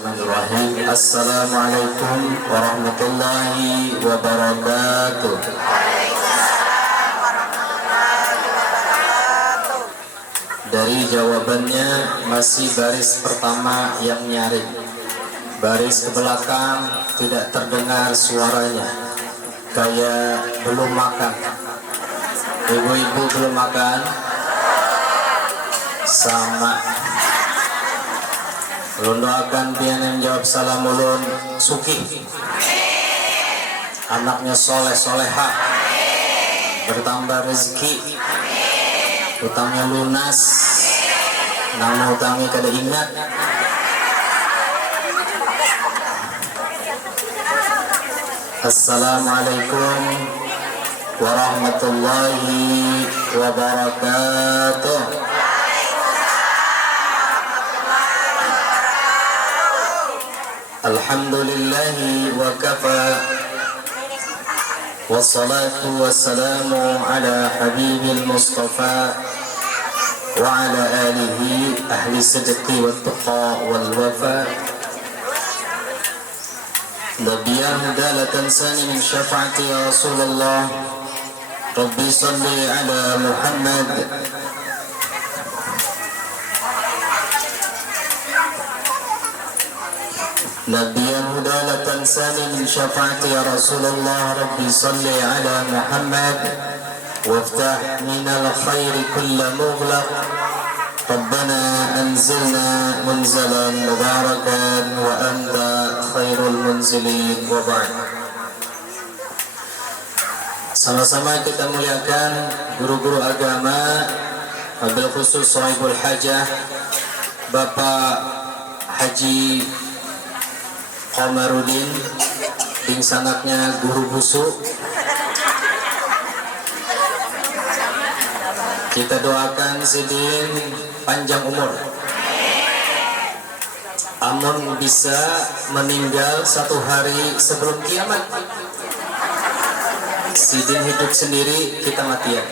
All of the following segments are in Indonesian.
Bismillahirrahmanirrahim. Assalamualaikum warahmatullahi wabarakatuh. Dari jawabannya masih baris pertama yang nyaring. Baris ke belakang tidak terdengar suaranya. Kayak belum makan. Ibu-ibu belum makan? Sama. Ulun doakan pian yang jawab salam ulun sukih, anaknya soleh solehah, bertambah rezeki, utangnya lunas, nama utangnya kada ingat. Assalamualaikum warahmatullahi wabarakatuh. Alhamdulillahi wa kafa, wassalatu wassalamu ala habibil mustafa wa ala alihi ahli sidqi wa tuqa wal wafa. Nabiyan dalatan sani min syafa'ati ya Rasulullah. Rabbi salli ala Muhammad. Nabiyan hudalatan sani min syafa'ati ya Rasulullah. Rabbi salli ala Muhammad waftah minal khairi kulla mughlaq. Rabbana anzilna munzalan mubarakan wa anta khairul munzilin wa ba'd. Sama-sama kita muliakan guru-guru agama, wabil khusus sahibul hajah Bapak Haji Komarudin, ding sanaknya guru busu. Kita doakan sidin panjang umur, amun bisa meninggal satu hari sebelum kiamat. Sidin hidup sendiri, kita matian.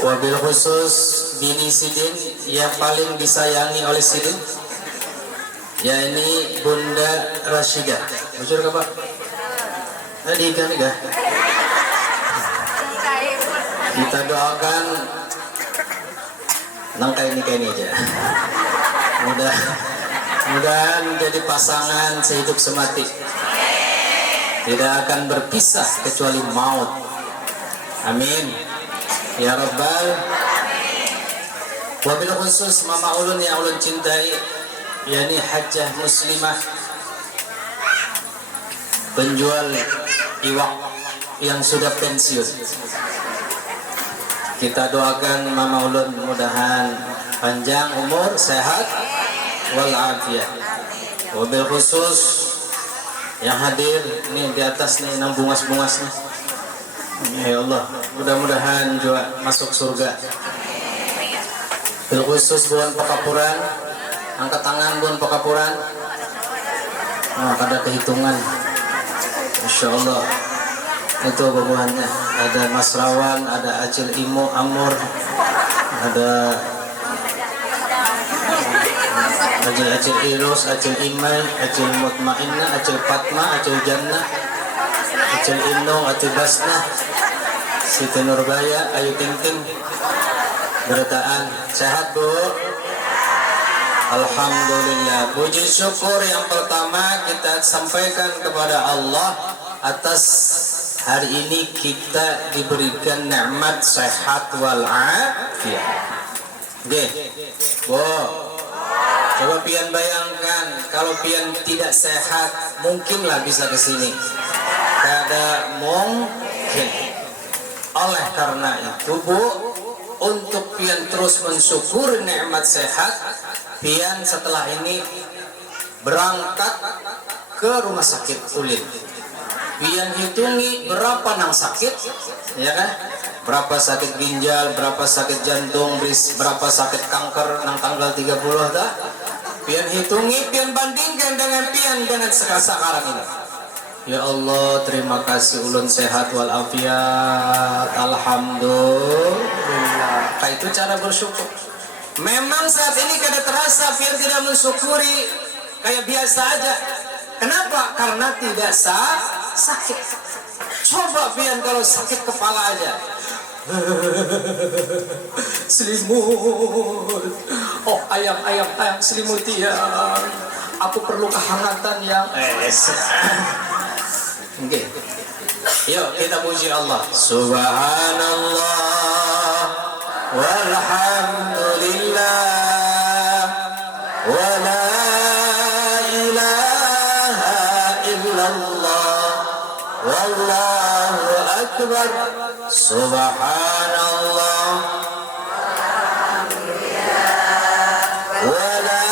Wabil khusus bini sidin yang paling disayangi oleh sidin, ya ini Bunda Rashidah. Bocor ke Pak? Tadi kan enggak? Kita doakan nangkai ini aja. Mudah-mudahan jadi pasangan sehidup semati. Tidak akan berpisah kecuali maut. Amin. Ya Rabbal. Wabil khusus mama ulun yang ulun cintai, yakni hajjah muslimah, penjual iwak yang sudah pensiun. Kita doakan mama ulun mudahan panjang umur, sehat walafiat. Wabil khusus yang hadir ini di atas nih, nang bungas-bungas nih. Ya Allah, mudah-mudahan juga masuk surga. Wabil khusus buan Pekapuran, angkat tangan buan Pekapuran. Oh, ada kehitungan. Insya Allah itu bubuhannya. Ada Mas Rawan, ada Acil Imo Amur, ada Acil Iros, Acil Iman, Acil Mutmainnah, Acil Fatma, Acil Jannah, Acil Inong, Acil Basnah, Siti Nurbaya, Ayu Ting Ting. Bertaan sehat Bu? Alhamdulillah. Puji syukur yang pertama kita sampaikan kepada Allah atas hari ini kita diberikan nikmat sehat walafiat. Oke, Bu. Coba pian bayangkan kalau pian tidak sehat, mungkinlah bisa ke sini. Kada mungkin. Oleh karena itu, Bu, untuk pian terus mensyukuri nikmat sehat, pian setelah ini berangkat ke rumah sakit ulin. Pian hitungi berapa nang sakit, ya kan? Berapa sakit ginjal, berapa sakit jantung, berapa sakit kanker nang tanggal 30 dah. Pian hitungi, pian bandingkan dengan pian dengan sekarang ini. Ya Allah, terima kasih ulun sehat walafiat. Alhamdulillah. Itu cara bersyukur. Memang saat ini kada terasa pian tidak mensyukuri, kayak biasa aja. Kenapa? Karena tidak sakit. Coba pian kalau sakit kepala aja. Selimut. Oh ayam selimut ya. Aku perlu kehangatan yang Oke. Yuk kita puji Allah. Subhanallah walhamdulillah wa la ilaha illallah wallahu akbar. Subhanallah wa la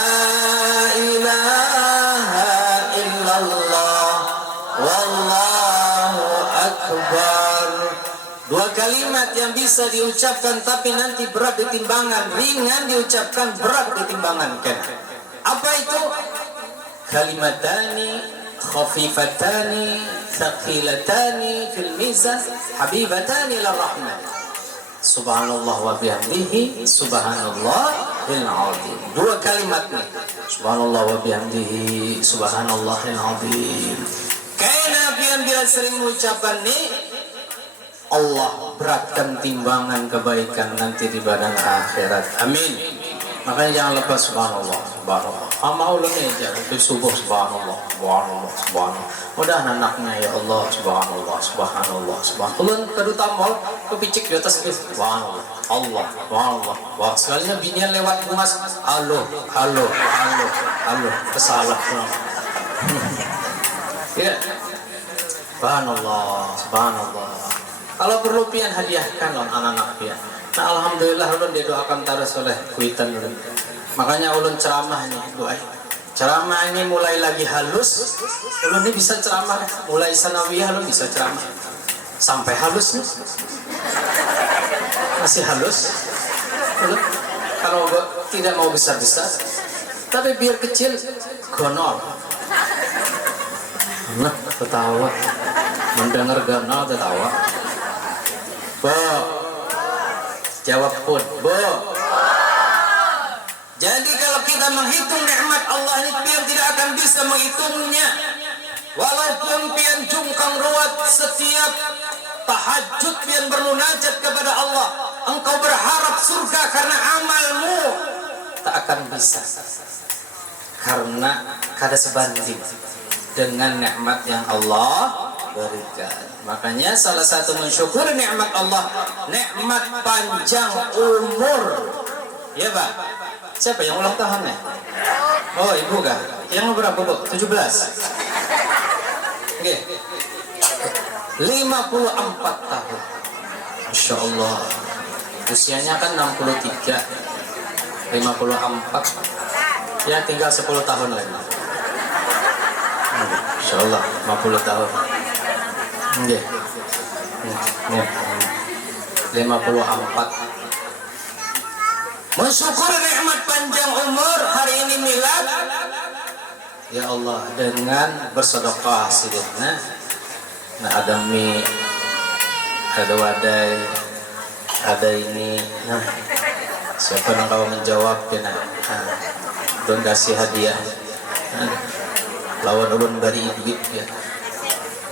ilaha illallah wallahu akbar. Dua kalimat yang bisa diucapkan tapi nanti berat di timbangan, ringan diucapkan, berat di timbangan kan. Apa itu? Kalimatani khafifatani thaqilatani fil mizan habibatani ila rahman. Subhanallah wa bihamdihi subhanallahil azim. Dua kalimat nih. Subhanallah wa bihamdihi subhanallahil azim. Karena bila sering mengucapkan nih, Allah beratkan timbangan kebaikan nanti di badan akhirat. Amin. Makanya jangan lepas subhanallah, subhanallah. Mau nih jangan subuh subhanallah, subhanallah, subhanallah. Mudah anaknya ya Allah subhanallah, subhanallah, subhanallah. Ulun kedu tamol kepicik di atas subhanallah, Allah, subhanallah. Wah, sekalinya binian lewat bungas, halo, halo, halo, halo, kesalah. Ya. Subhanallah, subhanallah. Kalau perlu pian hadiahkan loh anak-anak pian. Nah alhamdulillah ulun didoakan terus oleh kuitan ulun. Makanya ulun ceramah nih doa. Ceramah ini mulai lagi halus. Ulun ini bisa ceramah mulai sanawiyah ulun bisa ceramah sampai halus nih. Masih halus. Ulun kalau tidak mau besar-besar, tapi biar kecil gonol. Nah, ketawa. Mendengar gonol ketawa. Bo, jawab pun, Bo. Jadi kalau kita menghitung nikmat Allah ini, pian tidak akan bisa menghitungnya. Walaupun pian jungkang ruwat setiap tahajud pian bermunajat kepada Allah, engkau berharap surga karena amalmu, tak akan bisa. Karena kada sebanding dengan nikmat yang Allah berikan. Makanya salah satu mensyukuri nikmat Allah, nikmat panjang umur. Ya Pak. Siapa yang ulang tahun ya? Oh ibu kah? Yang berapa Bu? 17. Oke. 54 tahun. Masya Allah. Usianya kan 63. 54. Ya tinggal 10 tahun lagi. Masya Allah 50 tahun. Nggih. 54. Mensyukur nikmat panjang umur hari ini milad. Ya Allah dengan bersedekah sidina. Nah ada mie, ada wadai, ada ini. Nah siapa yang kau menjawab kena? Don kasih hadiah. Lawan ulun bari duit ya.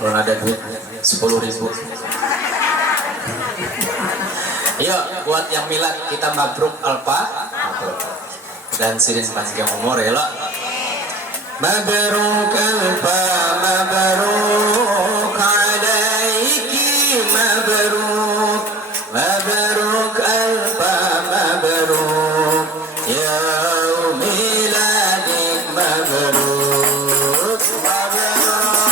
Ulun ada duit 10.000. Yuk buat yang milad kita mabruk alfa dan sirin panjang umur ya lo. Mabruk alfa mabruk alaiki mabruk mabruk alfa mabruk ya miladik mabruk mabruk.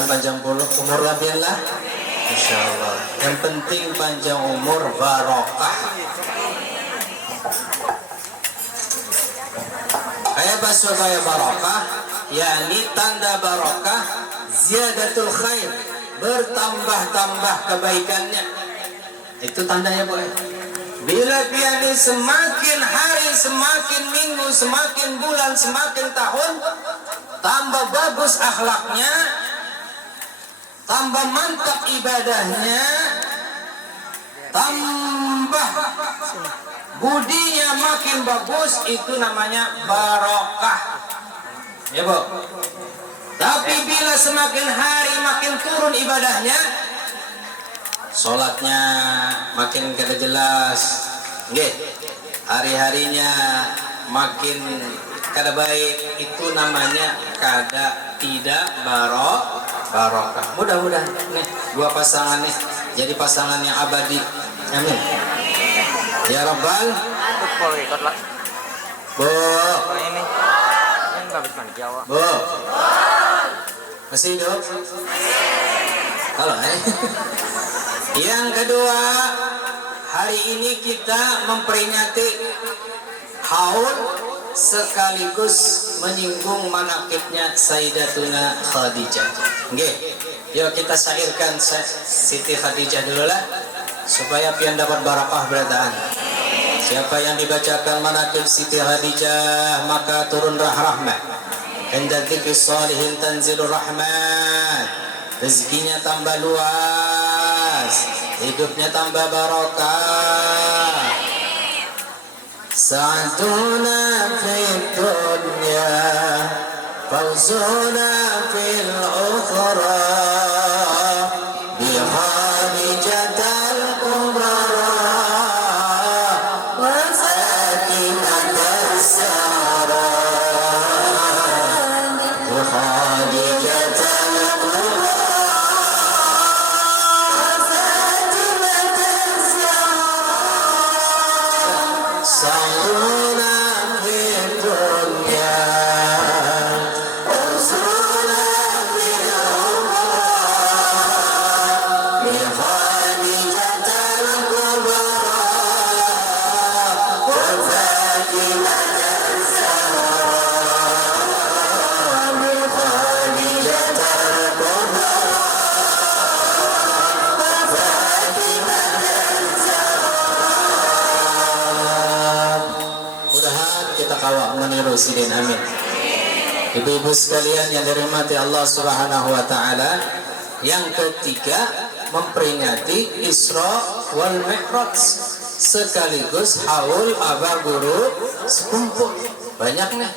mudah-mudahan panjang umur labian lah. Insyaallah. Yang penting panjang umur barokah. Apa supaya barokah? Yakni tanda barokah ziyadatul khair, bertambah-tambah kebaikannya. Itu tandanya boy. Bila piani semakin hari, semakin minggu, semakin bulan, semakin tahun, tambah bagus akhlaknya, tambah mantap ibadahnya, tambah budinya makin bagus, itu namanya barokah. Ya bu. Tapi bila semakin hari makin turun ibadahnya, sholatnya makin kada jelas, nggih, hari-harinya makin kada baik, itu namanya kada tidak barokah. Mudah-mudahan nih dua pasangan nih jadi pasangan yang abadi. Amin. Ya Rabbal. Bu. Ini nggak bisa dijawab. Bu. Masih hidup? Halo. Yang kedua, hari ini kita memperingati haul sekaligus menyinggung manaqibnya Sayyidatuna Khadijah. Nggih. Yuk kita syairkan Siti Khadijah dulu lah, supaya pian dapat barakah berataan. Siapa yang dibacakan manaqib Siti Khadijah maka turunlah rahmat. Inda dzikri shalihin tanzilur rahmat. Rezekinya tambah luas, hidupnya tambah barokah. Sa'duna fid dunya, fawzuna fil ukhra. Sidin, amin. Ibu-ibu sekalian yang dirahmati Allah Subhanahu wa taala, yang ketiga memperingati Isra wal Mi'raj sekaligus haul aba guru sekumpul. Banyak nih.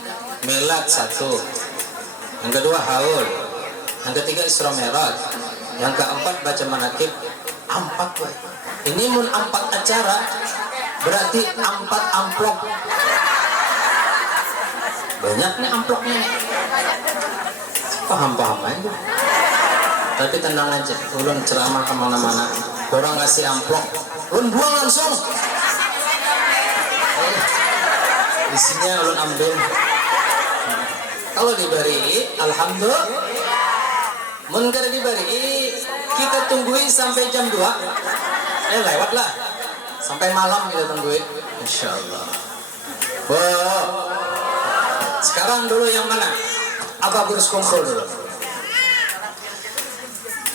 Milad satu. Yang kedua haul. Yang ketiga Isra Mi'raj. Yang keempat baca manaqib 4 boy. Ini mun 4 acara berarti 4 amplop. Banyak nih amplopnya nih. Paham aja. Tapi tenang aja, ulun ceramah kemana-mana, orang ngasih amplop, ulun buang langsung. Isinya ulun ambil. Kalau diberi, alhamdulillah. Mun kada diberi, kita tungguin sampai jam 2. Lewat lah. Sampai malam kita tungguin. Insyaallah. Sekarang dulu yang mana? Apa gurus kumpul dulu?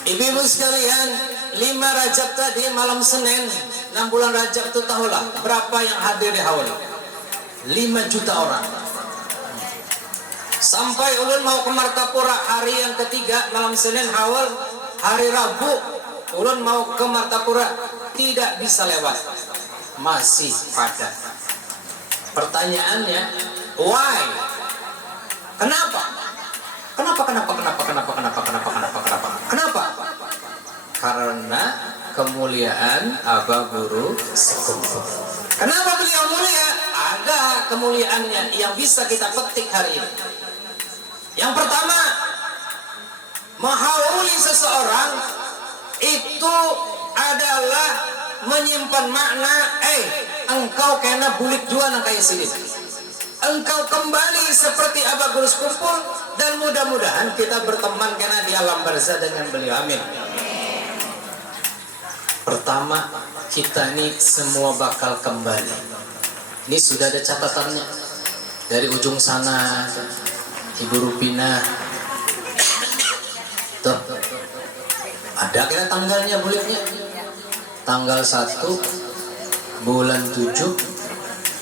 Ibu-ibu sekalian, 5 Rajab tadi malam Senin, 6 bulan Rajab itu tahulah berapa yang hadir di haul? 5 juta orang. Sampai ulun mau ke Martapura hari yang ketiga malam Senin haul, hari Rabu ulun mau ke Martapura tidak bisa lewat, masih padat. Pertanyaannya, why? Kenapa? Kenapa? Karena kemuliaan Aba Guru sekumpul. Kenapa beliau mulia? Ada kemuliaannya yang bisa kita petik hari ini. Yang pertama, menghauli seseorang itu adalah menyimpan makna, engkau kena bulik jual nang kaya sini. Engkau kembali seperti Aba Guru sekumpul dan mudah-mudahan kita berteman karena di alam barzah dengan beliau. Amin. Pertama, kita ini semua bakal kembali. Ini sudah ada catatannya dari ujung sana, Ibu Rupina. Tuh, ada kira tanggalnya, bulatnya. Tanggal 1 bulan 7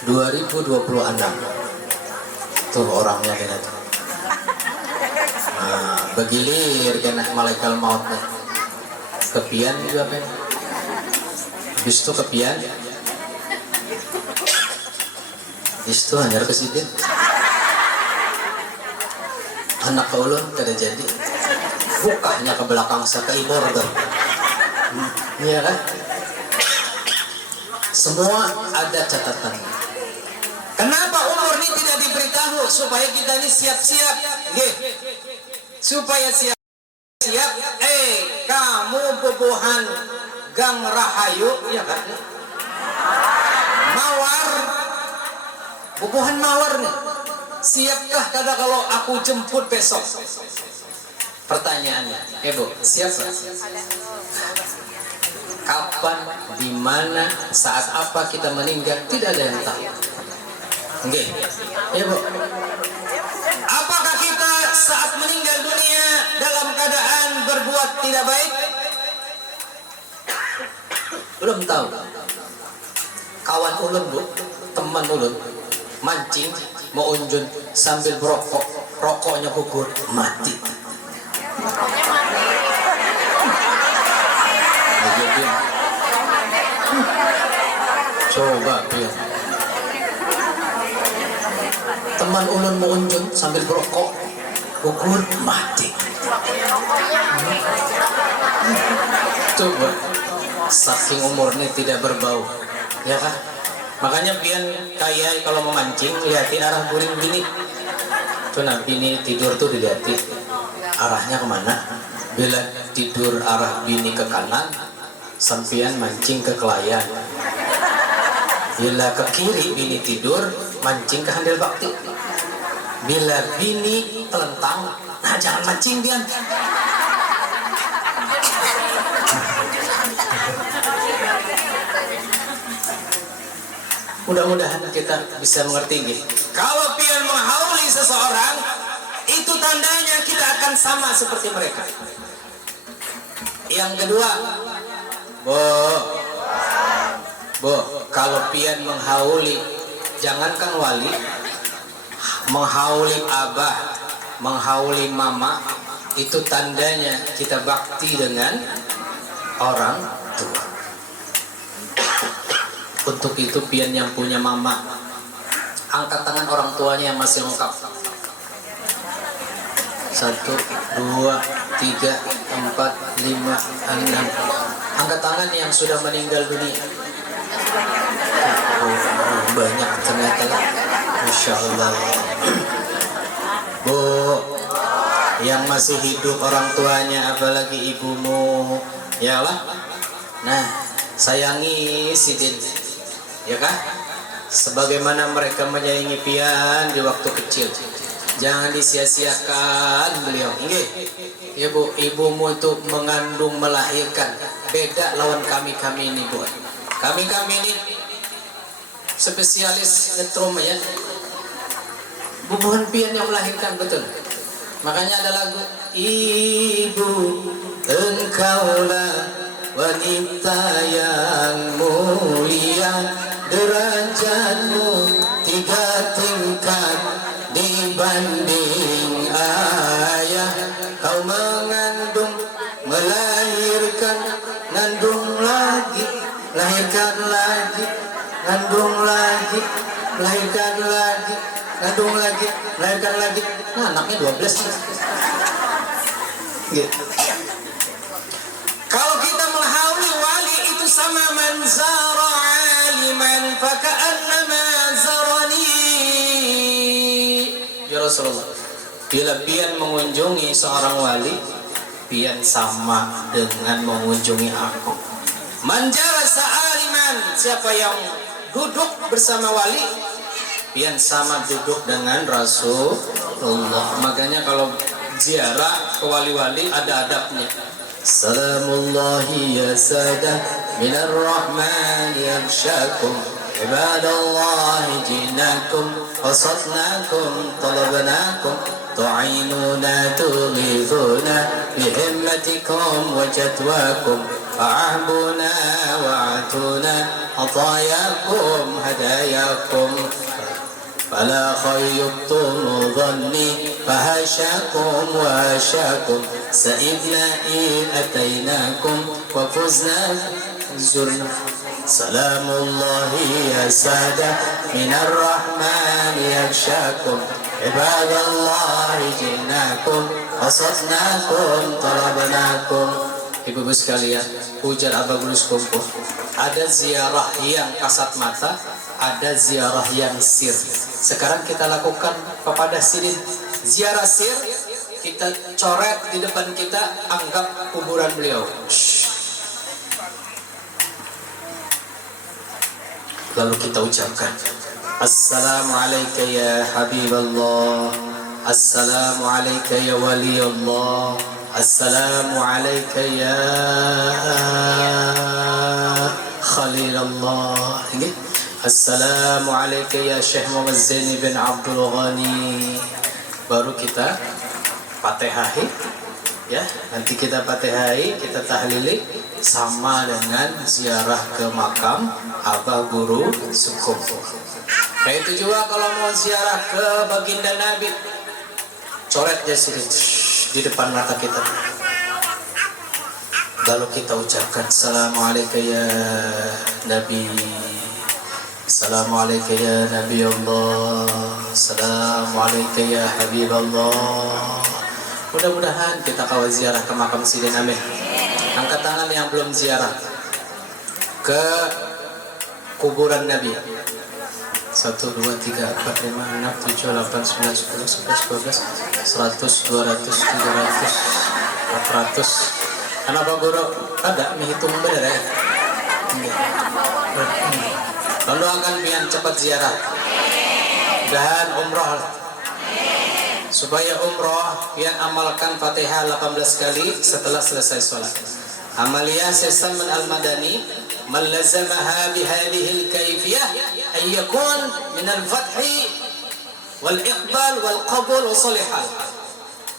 2026. Tuh orangnya kena tuh. Nah, begilir kena malaikat maut. Kepian juga apa? Habis itu kepian. Habis itu hanyar kesidin. Anak kaulun kada jadi. Bukahnya ke belakang sekeibor tuh. Iya kan? Semua ada catatan. Kenapa umur ini tidak diberitahu? Supaya kita ini siap-siap. Supaya siap-siap. Kamu bubuhan gang rahayu, ya kan? Mawar. Bubuhan mawar nih. Siapkah kada kalau aku jemput besok? Pertanyaannya, Bu, siap? Kapan, di mana, saat apa kita meninggal, tidak ada yang tahu. Oke, ya Bu. Apakah kita saat meninggal dunia dalam keadaan berbuat tidak baik? Belum tahu. Kawan ulun Bu, teman ulun, mancing, mau unjun sambil berokok, rokoknya gugur, mati. Coba biar teman ulun mau unjun sambil berokok, gugur, mati. Coba saking umurnya tidak berbau, ya kan? Makanya pian kayak kalau memancing lihatin arah buring gini tuh, nabi ini tidur tuh dilihatin arahnya kemana. Bila tidur arah bini ke kanan, sampian mancing ke kelayan. Bila ke kiri bini tidur, mancing ke handil bakti. Bila bini telentang, nah jangan mancing pian. Mudah-mudahan kita bisa mengerti gitu. Kalau pian menghauli seseorang, itu tandanya kita akan sama seperti mereka. Yang kedua, Bu, kalau pian menghauli, jangankan wali, menghauli abah, menghauli mama, itu tandanya kita bakti dengan orang tua. Untuk itu pian yang punya mama, angkat tangan orang tuanya yang masih lengkap. 1, 2, 3, 4, 5, 6. Angkat tangan yang sudah meninggal dunia. Banyak ternyata. Masya Allah. Bu, yang masih hidup orang tuanya, apalagi ibumu, ya lah. Nah, sayangi sidin, ya kan? Sebagaimana mereka menyayangi pian di waktu kecil. Jangan disia-siakan beliau. Nggih. Ya Bu, ibumu itu mengandung, melahirkan. Beda lawan kami-kami ini, Bu. Kami-kami ini spesialis nyetrum ya. Bubuhan pian yang melahirkan, betul. Makanya ada lagu, Ibu engkaulah wanita yang mulia, derajatmu 3 tingkat dibanding ayah. Kau mengandung, melahirkan, ngandung lagi, lahirkan lagi, ngandung lagi, melahirkan lagi, ngandung lagi, melahirkan lagi. Nah, anaknya 12. Gitu. Kalau kita menghauli wali itu sama man zara aliman faka'annama zarani. Ya Rasulullah, bila pian mengunjungi seorang wali, pian sama dengan mengunjungi aku. Man jalasa aliman, siapa yang duduk bersama wali, pian sama duduk dengan Rasulullah. Makanya kalau ziarah ke wali-wali ada adabnya. Salamullahi ya sadah minar rahman yakshakum ibadallahi jinakum qasadnakum talabnakum tu'inuna tughithuna bihimmatikum wa jadwakum fa'ahbuna wa'atuna atayakum hadayakum فلا خيبتم ظني فهشاكم وهشاكم سئدنا إذ أتيناكم وفزنا زرنا سلام الله يا سادة من الرحمن يغشاكم عباد الله جئناكم قصدناكم طلبناكم. Ibu-ibu sekalian, pujar Abah Gulus Kumpuh, ada ziarah yang kasat mata, ada ziarah yang sir. Sekarang kita lakukan kepada sirin. Ziarah sir, kita coret di depan kita, anggap kuburan beliau. Lalu kita ucapkan, Assalamualaikum ya Habiballah, Assalamualaikum ya Wali Allah, Assalamualaikum ya Khalil Allah. Assalamualaikum ya Syekh Muhammad Zaini bin Abdul Ghani. Baru kita Fatihah, ya. Nanti kita Fatihah, kita tahlili, sama dengan ziarah ke makam Abah Guru Sukumpuh. Kayak itu juga kalau mau ziarah ke baginda Nabi, coret jasir di depan mata kita. Lalu kita ucapkan Assalamualaikum ya Nabi, Assalamualaikum ya Nabi Allah, Assalamualaikum ya Habib Allah. Mudah-mudahan kita kawal ziarah ke makam Sidin. Amin. Angkat tangan yang belum ziarah ke kuburan Nabi. 1, 2, 3, 4, 5, 6, 7, 8, 9, 10, 11, 12, 100, 200, 300, 400. Kenapa guru? Ada menghitung benar ya? Lalu akan pian cepat ziarah dan umroh. Supaya umroh pian amalkan Fatihah 18 kali setelah selesai sholat. Amalia Salman Al-Madani man lazamaha bihadhihi al-kayfiyah ay yakun min al-fathi wal iqbal wal qabul wa salihah.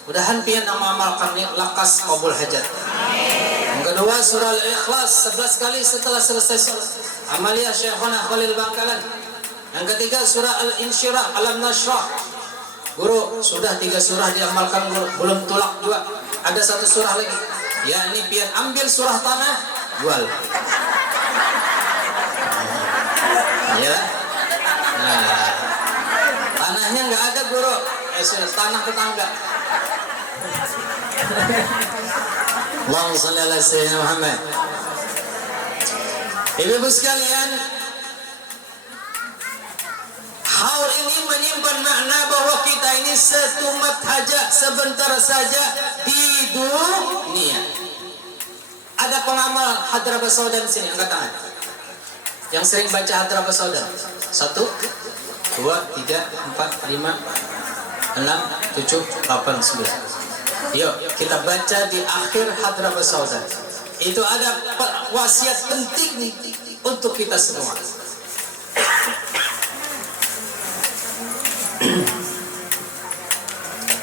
Mudahan pian amalkan lakas qabul hajat. Yang kedua surah Al-Ikhlas 11 kali setelah selesai sholat. Amalia Syekhuna Khalil Bangkalan. Yang ketiga surah Al-Insyirah Alam Nashrah. Guru, sudah 3 surah diamalkan, belum tulak juga. Ada 1 surah lagi. Ya, ini pian ambil surah tanah, jual. Ya. Nah, tanahnya nggak ada guru. Tanah tetangga. Allahumma shalli ala sayyidina Muhammad. Ibu-ibu sekalian, hal ini menyimpan makna bahwa kita ini setumat haja sebentar saja di dunia. Ada pengamal Hadrah Basaudan di sini, angkat tangan. Yang sering baca Hadrah Basaudan. 1, 2, 3, 4, 5, 6, 7, 8, 9. Yuk kita baca di akhir Hadrah Basaudan. Itu ada wasiat penting untuk kita semua.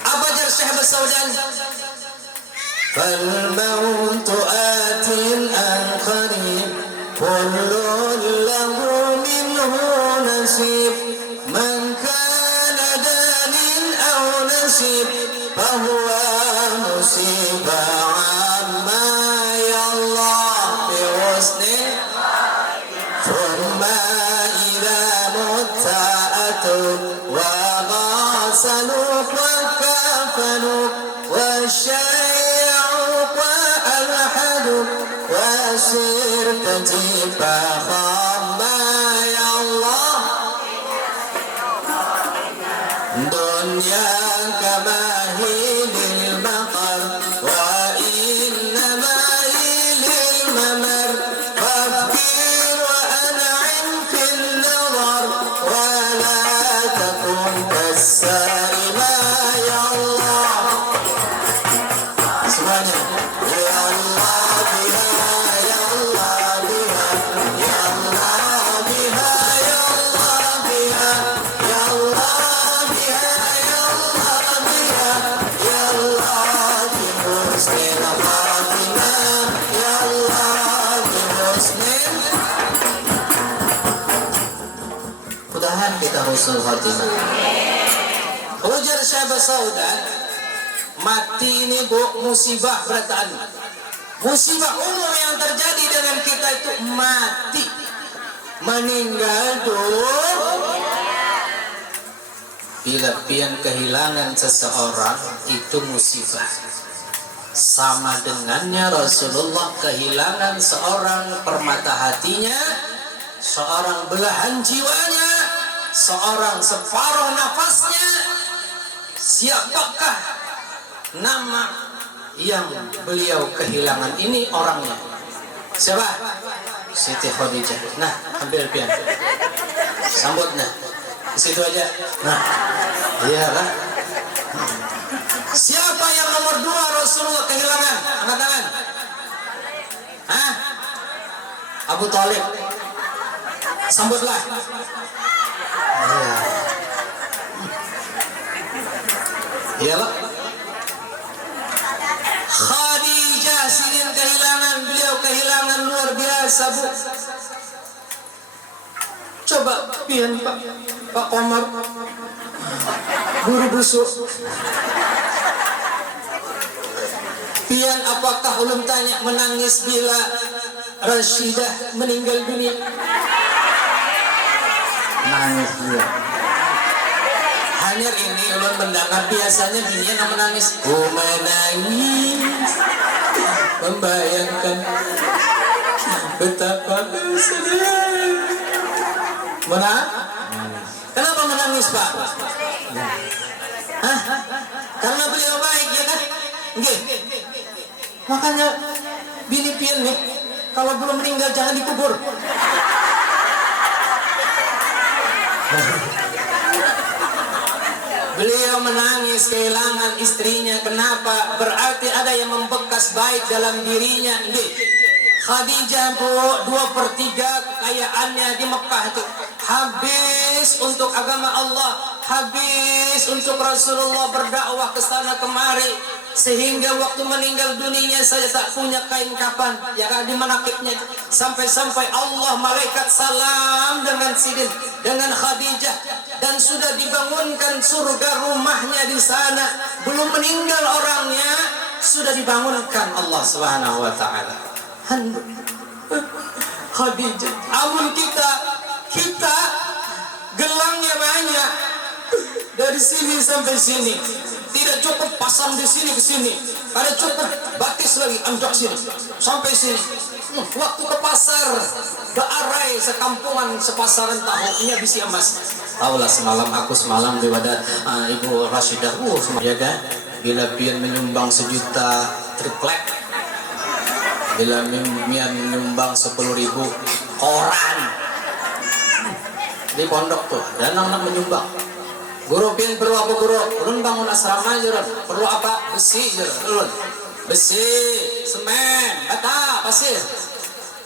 Apa jar Syekh Basaudan? Fal mautu atin an qarib kullun lahu minhu nasib man kana danin aw nasib fahuwa musibah amma ya Allah bi husni thumma idza mutta'atu wa ghasaluk wa kafanuk wa syai'uk wa alhaduk wa sirta jibahama ya Allah dunya kama hilil maqar wa innama hilil mamar fafkir wa an'im fil nazar wa la mudah-mudahan kita husnul khotimah. Ujar Syekh Saudan, mati ini bu musibah berataan. Musibah umum yang terjadi dengan kita itu mati, meninggal dunia. Bila pian kehilangan seseorang itu musibah. Sama dengannya Rasulullah kehilangan seorang permata hatinya, seorang belahan jiwanya, seorang separuh nafasnya. Siapakah nama yang beliau kehilangan ini orangnya? Siapa? Siti Khadijah. Nah, ambil pian. Sambut nah. Di situ aja. Nah, iyalah. Siapa yang nomor 2 Rasulullah kehilangan? Angkat tangan. Hah? Abu Thalib. Sambutlah. Iya. Iyalah. Khadijah silin kehilangan, beliau kehilangan luar biasa, Bu. Coba pian Pak Komar, guru busuk. Pian apakah ulun tanya menangis bila Rashidah meninggal dunia? Nangis dia. Hanya ini ulun mendengar biasanya binian yang menangis. Oh menangis, membayangkan betapa sedih. Mana? Kenapa menangis Pak? Hah? Karena beliau baik ya kan? Nggih. Makanya bini pian nih, kalau belum meninggal jangan dikubur. Beliau menangis kehilangan istrinya. Kenapa? Berarti ada yang membekas baik dalam dirinya. Nggih. Khadijah Bu, 2/3 kekayaannya di Mekah itu habis untuk agama Allah, habis untuk Rasulullah berdakwah ke sana kemari, sehingga waktu meninggal dunia saya tak punya kain kapan ya kan di manakibnya. Sampai-sampai Allah malaikat salam dengan Sidin, dengan Khadijah, dan sudah dibangunkan surga rumahnya di sana. Belum meninggal orangnya sudah dibangunkan Allah Subhanahu wa taala. Khadijah, amun kita gelangnya banyak dari sini sampai sini, tidak cukup pasang di sini ke sini, ada cukup batis lagi anjak sini sampai sini. Waktu ke pasar bearai sekampungan sepasaran tahu ini bisi emas. Tahulah semalam aku di wadah Ibu Rashidah ya kan, bila pian menyumbang 1 juta triplek, bila mian menyumbang 10.000 koran di pondok tuh, dan anak menyumbang. Guru pian perlu apa guru? Ulun bangun asrama aja, perlu apa? Besi aja, ulun. Besi, semen, bata, pasir.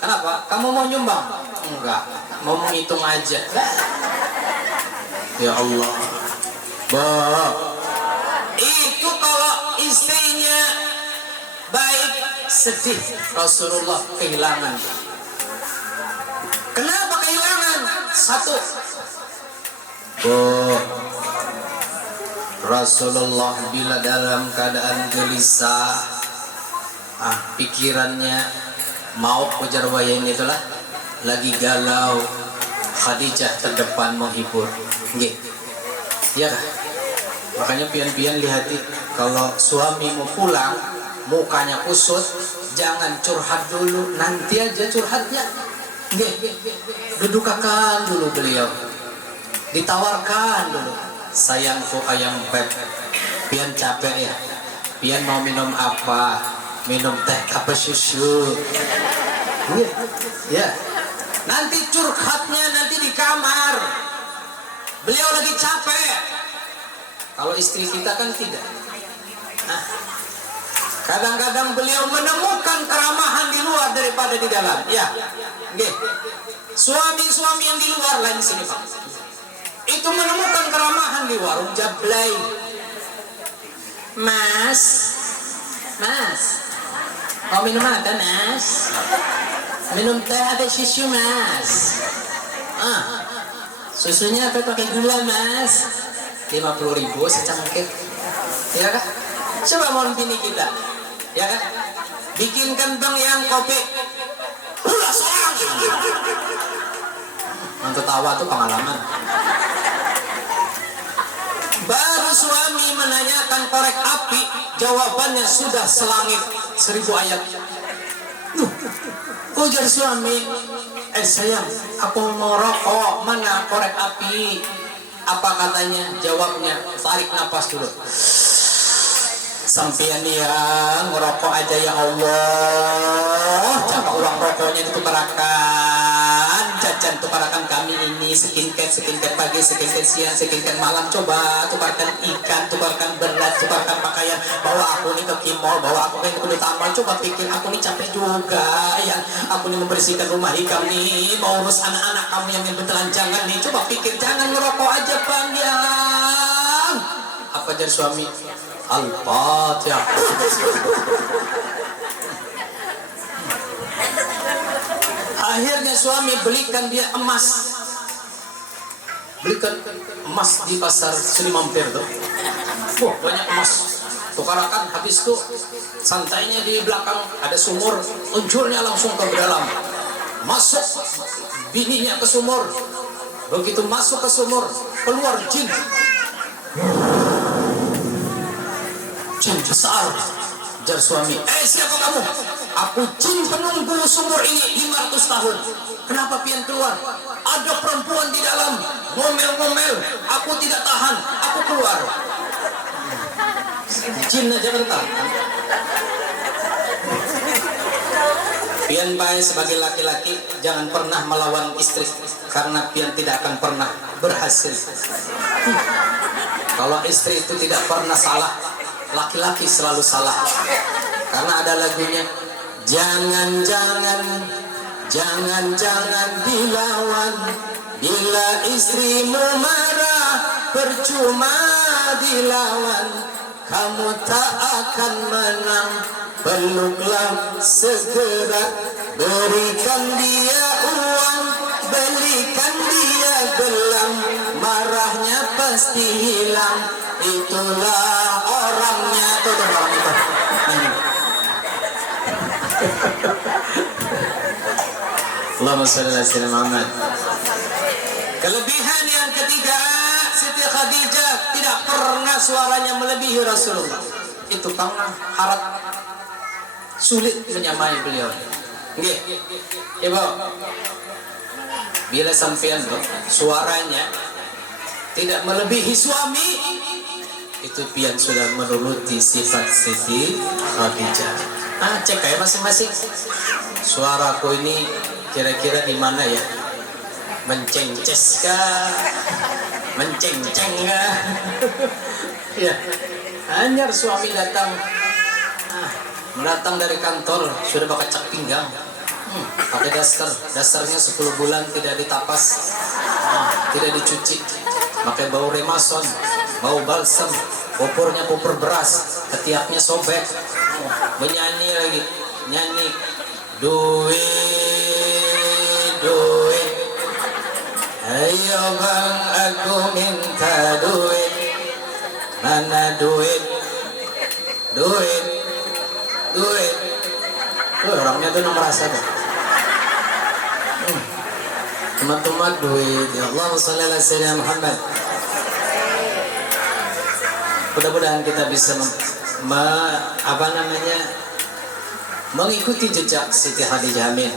Kenapa? Kamu mau nyumbang? Enggak, mau menghitung aja. Ya Allah, itu kalau istrinya baik, sedih. Rasulullah kehilangan. Kenapa kehilangan? 1, Rasulullah bila dalam keadaan gelisah, pikirannya mau ujar wayang itulah lagi galau, Khadijah terdepan mau hibur. Nggih. Ya kan? Makanya pian-pian lihati kalau suami mau pulang mukanya kusut, jangan curhat dulu, nanti aja curhatnya. Nggih. Dudukakan dulu beliau. Ditawarkan dulu. Sayangku ayang beb, pian capek ya. Pian mau minum apa? Minum teh apa susu? Iya. Ya. Nanti curhatnya nanti di kamar. Beliau lagi capek. Kalau istri kita kan tidak. Nah, kadang-kadang beliau menemukan keramahan di luar daripada di dalam. Ya, okay. Suami-suami yang di luar lain sini Pak, itu menemukan keramahan di warung Jablay. Mas, mau minum apa Mas? Minum teh ada susu Mas. Susunya apa pakai gula mas? 50.000 secangkir. Ya kan? Coba mohon bini kita. Ya kan? Bikinkan bang yang kopi. Ulah soang. Mantu tawa tuh pengalaman. Baru suami menanyakan korek api, jawabannya sudah selangit 1000 ayat. Ujar suami, sayang, aku mau rokok, mana korek api? Apa katanya? Jawabnya, tarik nafas dulu. Sampean yang ngerokok aja ya Allah, coba uang rokoknya ditukarakan, jajan tukarakan kami ini sekian pagi, sekian siang, sekian malam, coba tukarkan ikan, tukarkan beras, tukarkan pakaian, bawa aku nih ke kimol, bawa aku ke taman, coba pikir aku nih capek juga ya, aku nih membersihkan rumah hikam nih, mau urus anak-anak kamu yang bertelanjangan nih, coba pikir jangan ngerokok aja bang yang. Apa jadi suami? Al-Fatihah. Akhirnya suami belikan dia emas. Belikan emas di pasar Sri Mampir tuh. Wah, banyak emas. Tukarakan, habis itu santainya di belakang ada sumur, luncurnya langsung ke dalam. Masuk bininya ke sumur. Begitu masuk ke sumur, keluar jin. Jin besar. Jar suami, siapa kamu? Aku jin penunggu sumur ini 500 tahun. Kenapa pian keluar? Ada perempuan di dalam, ngomel-ngomel. Aku tidak tahan, aku keluar. Jin aja bentar. Pian baik sebagai laki-laki jangan pernah melawan istri, karena pian tidak akan pernah berhasil. Kalau istri itu tidak pernah salah, laki-laki selalu salah. Karena ada lagunya, jangan dilawan, bila istrimu marah percuma dilawan, kamu tak akan menang. Peluklah segera, berikan dia uang, belikan dia gelang, marahnya pasti hilang. Itulah orangnya. Tuh orang itu. Allahumma shalli ala sayyidina Muhammad. Kelebihan yang ketiga, Siti Khadijah tidak pernah suaranya melebihi Rasulullah. Itu karena harap sulit menyamai beliau. Nggih. Ibu, bila sampean tuh suaranya tidak melebihi suami, itu pian sudah menuruti sifat Siti Khadijah. Cek kayak masing-masing. Suaraku ini kira-kira di mana ya? Mencengces kah? Menceng-ceng kah? Ya. Hanya suami datang dari kantor sudah pakai cap pinggang, pakai dasarnya 10 bulan tidak ditapas, tidak dicuci, pakai bau remason, bau balsam, popurnya popur beras, ketiaknya sobek, menyanyi lagi, nyanyi duit, ayo bang aku minta duit, mana duit. Tuh orangnya tuh merasa tuh. Teman-teman duit. Ya Allah shalli ala sayyidina Muhammad. Mudah-mudahan kita bisa mengikuti jejak Siti Khadijah. Amin.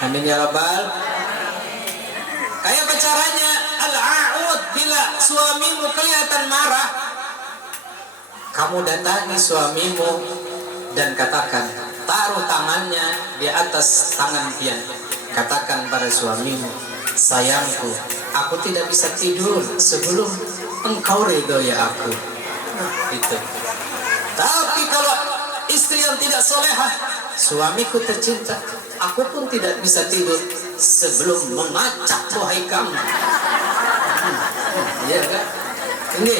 Amin ya rabbal. Kayak caranya al-a'ud, bila suamimu kelihatan marah, kamu datangi suamimu dan katakan, taruh tangannya di atas tangan pian. Katakan pada suamimu, sayangku, aku tidak bisa tidur sebelum engkau ridhoi aku. Itu. Tapi kalau istri yang tidak solehah, suamiku tercinta, aku pun tidak bisa tidur sebelum mengacak wahai kamu. Iya kan? Ini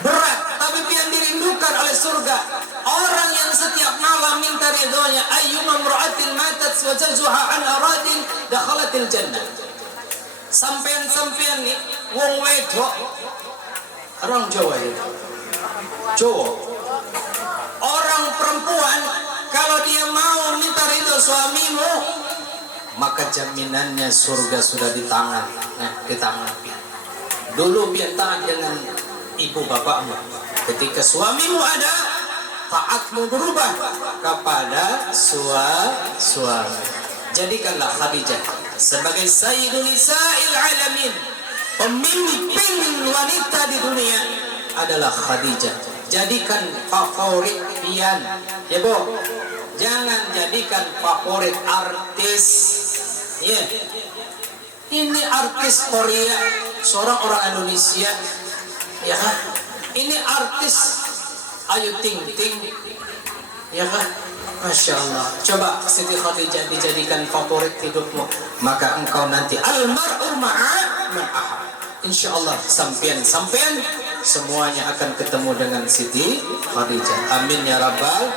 berat, tapi pian dirindukan oleh surga. Orang yang setiap malam minta ridhonya, ayyuma imra'atin matat wa zawjuha an aradin dakhalatil jannah. Sampean-sampean nih wong wedok orang Jawa ya. Jawa. Orang perempuan kalau dia mau minta ridho suamimu, maka jaminannya surga sudah di tangan. Nah, di tangan. Dulu biar taat dengan ibu bapakmu. Ketika suamimu ada, taatmu berubah kepada suami. Jadikanlah Khadijah sebagai Sayyidun Nisa'il Alamin, pemimpin wanita di dunia adalah Khadijah. Jadikan favorit pian, ya Bu. Jangan jadikan favorit artis. Ya, ini artis Korea, seorang orang Indonesia, ya kan? Ini artis Ayu Ting Ting, ya kan? Masya Allah. Coba Siti Khadijah dijadikan favorit hidupmu, maka engkau nanti almar'u ma'a man ahab. Insya Allah sampean semuanya akan ketemu dengan Siti Khadijah. Amin ya Rabbal.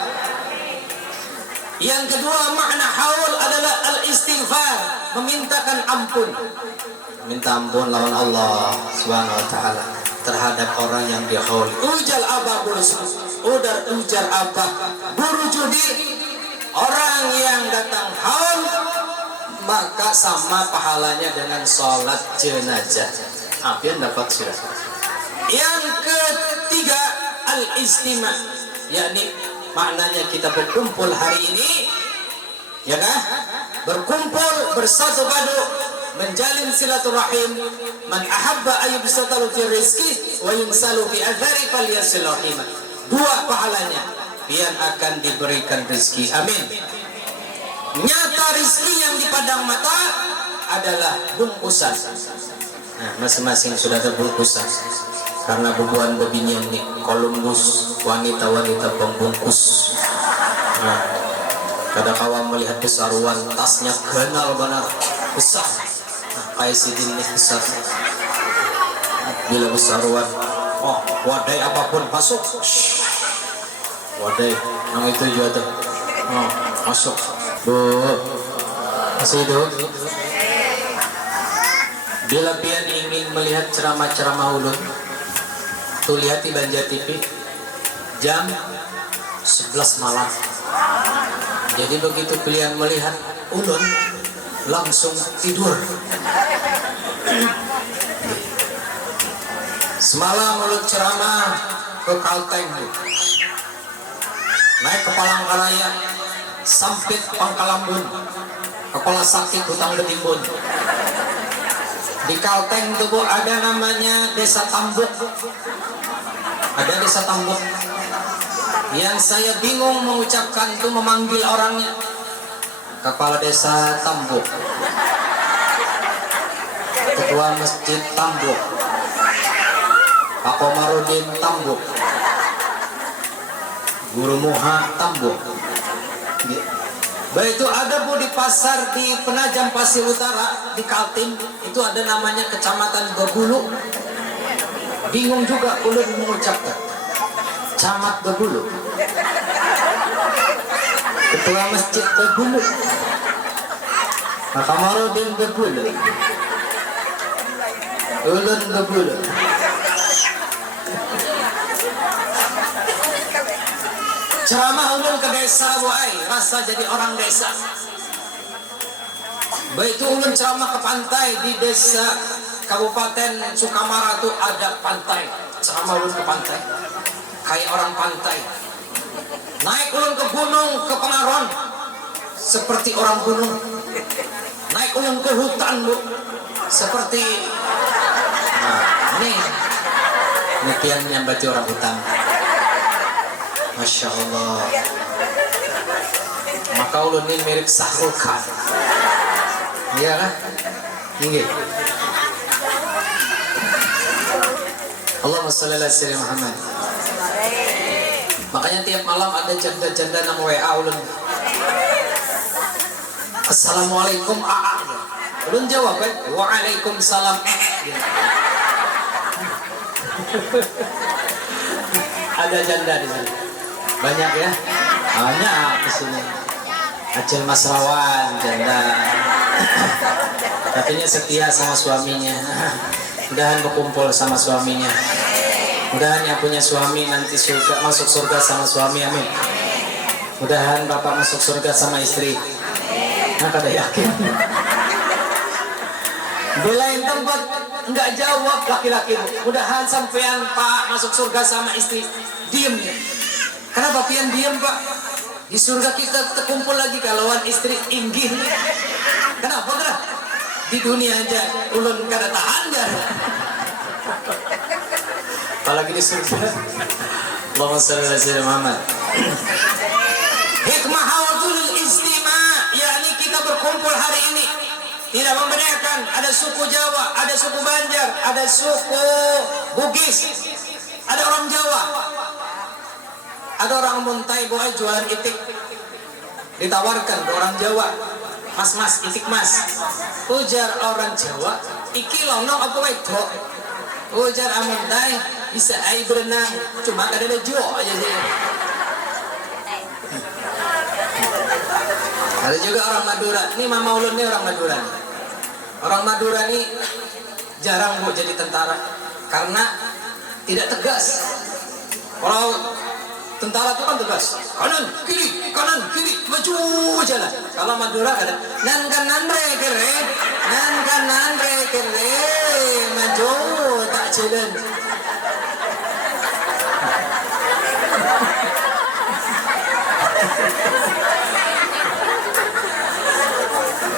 Yang kedua makna haul adalah al-istighfar, memintakan ampun. Minta ampun lawan Allah Subhanahu wa taala terhadap orang yang dihaul. Ujar apa ujar apa buru judi. Orang yang datang haul maka sama pahalanya dengan sholat jenazah. Apian dapat sudah. Yang ketiga al-istima, yakni maknanya kita berkumpul hari ini, ya kan? Berkumpul bersatu padu menjalin silaturahim. Man ahabba ayyubsatalu fi rizqi wa yunsalu fi athari falyasil rahimah. Dua pahalanya, biar akan diberikan rezeki. Amin. Nyata rezeki yang di padang mata adalah bungkusan. Nah, masing-masing sudah terbungkusan. Karena bubuan begini ini Columbus, wanita-wanita pembungkus. Nah, kada kawan melihat besaruan tasnya kenal benar besar. Nah, kayak sidin ini besar. Bila besaruan, oh wadai apapun masuk. Wadai, yang itu juga tuh. Oh, masuk. Masih itu. Bila pian ingin melihat ceramah-ceramah ulun, tuh lihat di Banjar TV jam 11 malam. Jadi begitu kalian melihat ulun langsung tidur. Semalam ulun ceramah ke Kalteng, naik ke Palangkaraya, Sampit Pangkalambun, kepala sakit hutang betimbun. Di Kalteng itu Bu ada namanya Desa Tambuk. Ada Desa Tambuk. Yang saya bingung mengucapkan itu memanggil orangnya. Kepala Desa Tambuk, Ketua Masjid Tambuk, Pak Komarudin Tambuk, Guru Muha Tambuk. Baik itu ada Bu di pasar di Penajam Pasir Utara di Kaltim itu ada namanya Kecamatan Bebulu. Bingung juga ulun mengucapkan Camat Bebulu, Ketua Masjid Bebulu, Pak Kamarudin Bebulu, ulun Bebulu. Ceramah ulun ke desa buai, rasa jadi orang desa. Baik itu ulun ceramah ke pantai di desa Kabupaten Sukamara tuh ada pantai. Ceramah ulun ke pantai, kayak orang pantai. Naik ulun ke gunung ke Pengaron, seperti orang gunung. Naik ulun ke hutan Bu, seperti ini pian menyambati orang hutan. Masya Allah. Maka ulun ini mirip Sahrul Khan. Iya kan? Ini. Allahumma sholli ala sayyidina Muhammad. Makanya tiap malam ada janda-janda nama WA ulun. Assalamualaikum AA. Ulun jawab kan? Waalaikumsalam. Ada janda di sini. Banyak ya? Banyak di sini. Acil Masrawan janda. Katanya setia sama suaminya. Mudahan berkumpul sama suaminya. Mudahan yang punya suami nanti surga, masuk surga sama suami, amin. Mudahan bapak masuk surga sama istri. Nah, kada yakin. Di lain tempat nggak jawab laki-laki. Mudahan sampean pak masuk surga sama istri. Diem ya. Kenapa pian diem pak? Di surga kita terkumpul lagi kalauan istri inggih. Kenapa kena? Di dunia aja ulun kada tahan ya. Apalagi di surga. Allahumma shalli ala sayyidina Muhammad. Hikmah hawadul istima', yakni kita berkumpul hari ini tidak membedakan ada suku Jawa, ada suku Banjar, ada suku Bugis, ada orang Jawa, ada orang Muntai boy jualan itik, ditawarkan ke orang Jawa, mas itik mas. Ujar orang Jawa, iki lono apa wedok? Ujar Muntai, bisa air berenang, cuma kada ada jo aja sih. Ada juga orang Madura. Ini Mama Ulun ini orang Madura nih. Orang Madura ini jarang bu jadi tentara karena tidak tegas. Kalau tentara itu kan tegas, kanan kiri maju jalan. Kalau Madura ada nan kanan kere maju tak jalan.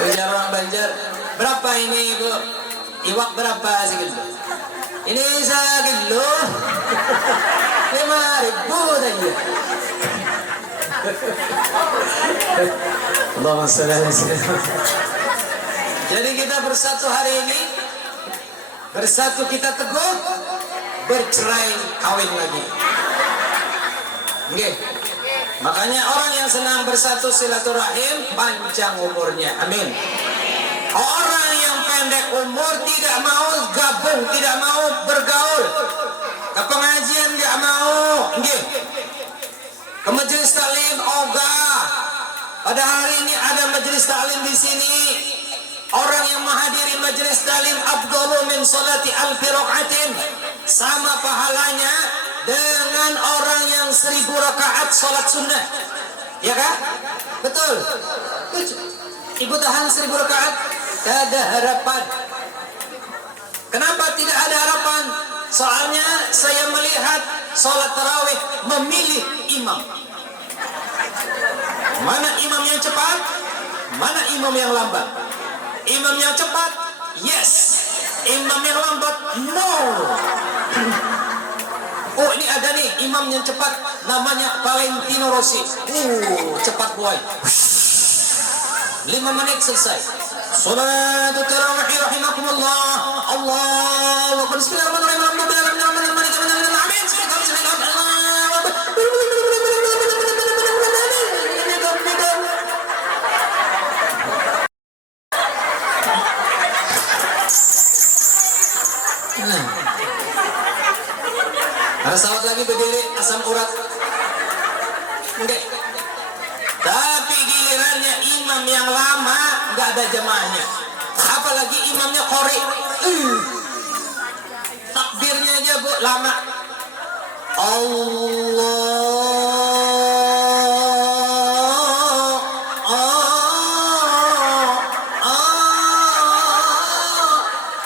Ujar orang Banjar, berapa ini bu? Iwak berapa segitu? Ini segitu 5.000 tadi. Allahumma shalli ala sayyidina. Jadi kita bersatu hari ini, bersatu kita teguh, bercerai kawin lagi. Oke. Makanya orang yang senang bersatu silaturahim panjang umurnya, amin. Orang yang pendek umur tidak mau gabung, tidak mau bergaul, ke pengajian tidak mau, nggih. Ke majelis taklim ogah. Pada hari ini ada majelis taklim di sini. Orang yang menghadiri majelis taklim afdalu min salati alfi rakaatin, sama pahalanya dengan orang yang 1000 rakaat salat sunnah. Ya kan? Betul. Ibu tahan 1000 rakaat, ada harapan. Kenapa tidak ada harapan? Soalnya saya melihat salat tarawih memilih imam. Mana imam yang cepat? Mana imam yang lambat? Imam yang cepat, yes. Imam yang lambat, no. Oh ini ada nih imam yang cepat, namanya Valentino Rossi. Cepat boy. 5 menit selesai. Salatul tarawih rahimakumullah. Allahu akbar. Bismillahirrahmanirrahim. Ada sahabat lagi berdiri asam urat. Enggak. Tapi gilirannya imam yang lama nggak ada jamaahnya. Apalagi imamnya qori. Takbirnya aja bu lama.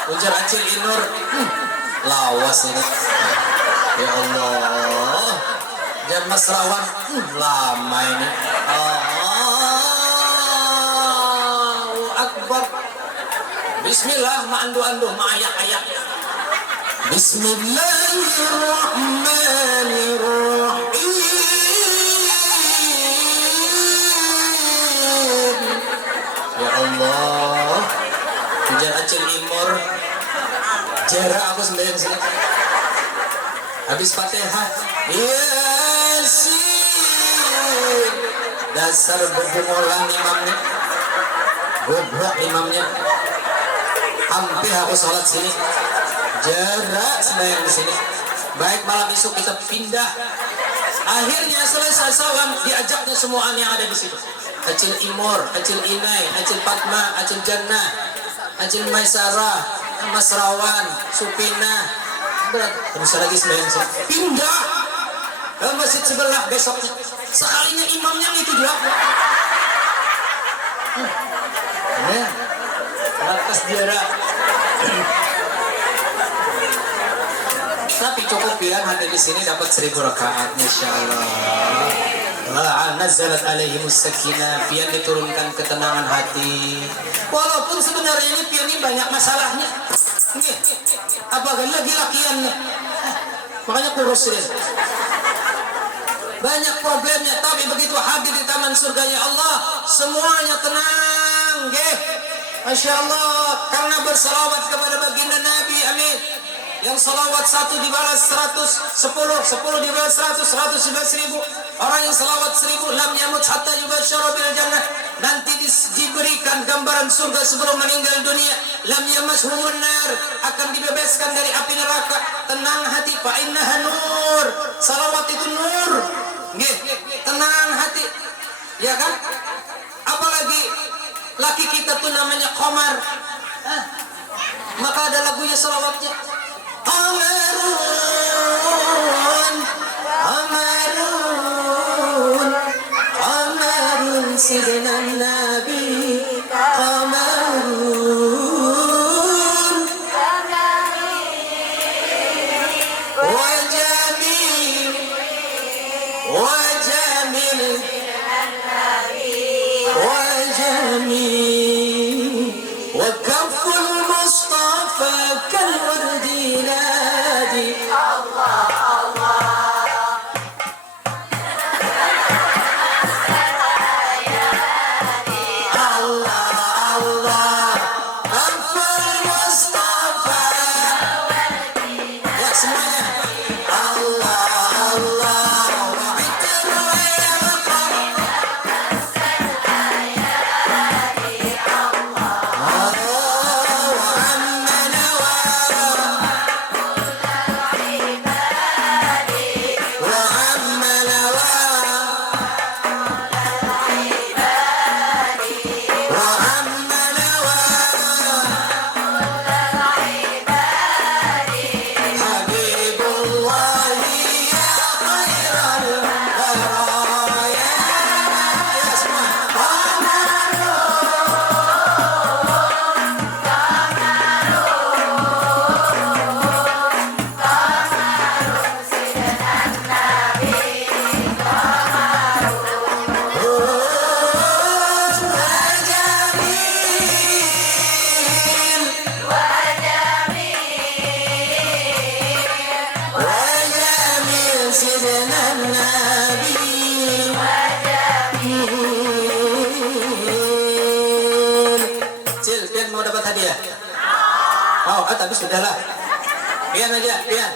Ujar Acil Inur. Lawas ini. Ya Allah, jam Masrawan lama ini. Allahu Akbar. Bismillah, ma'andu-andu, ma'ayak-ayak. Bismillahirrahmanirrahim. Ya Allah, hujan Acil Imur. Jarak aku sembahyang sini. Habis Fatihah, Yasin. Dasar berbumolan imamnya, goblok imamnya. Hampir aku sholat sini, jarak sembahyang di sini. Baik malam esok kita pindah. Akhirnya selesai salam, diajaknya semua yang ada di situ. Acil Imur, Acil Inai, Acil Fatma, Acil Jannah, Acil Maisarah, Mas Rawan, Supina. Berat. Terus lagi sembahyang pindah ke masjid sebelah besoknya. Sekalinya imamnya itu juga. Ya, batas jarak. Tapi cukup bilang hadir di sini dapat 1000 rakaat, insyaallah. Nazalat alaihimus sakinah, pian diturunkan ketenangan hati. Walaupun sebenarnya ini pian ini banyak masalahnya. Nggih. Apalagi laki-lakiannya. Makanya kurus dia. Banyak problemnya, tapi begitu hadir di taman surganya Allah, semuanya tenang, nggih. Masya Allah, karena bersalawat kepada baginda Nabi, amin. Yang salawat 1 dibalas 100, 10 dibalas 100, 100 dibalas 1000. Orang yang salawat 1000 lam yamut hatta yubasyara bil jannah. Nanti diberikan gambaran surga sebelum meninggal dunia. Lam yamashumun nar, akan dibebaskan dari api neraka. Tenang hati, fa innaha nur. Salawat itu nur. Nggih, tenang hati. Ya kan? Apalagi laki kita tuh namanya Qamar. Maka ada lagunya salawatnya. Qamarun, Qamarun, Qamarun sidna Nabi, Qamarun, wa jamil, wa jamil, wa jamil, wa kaful Mustafa kal wardi nadi. Allah, Allah. Tapi sudahlah. Pian aja, pian.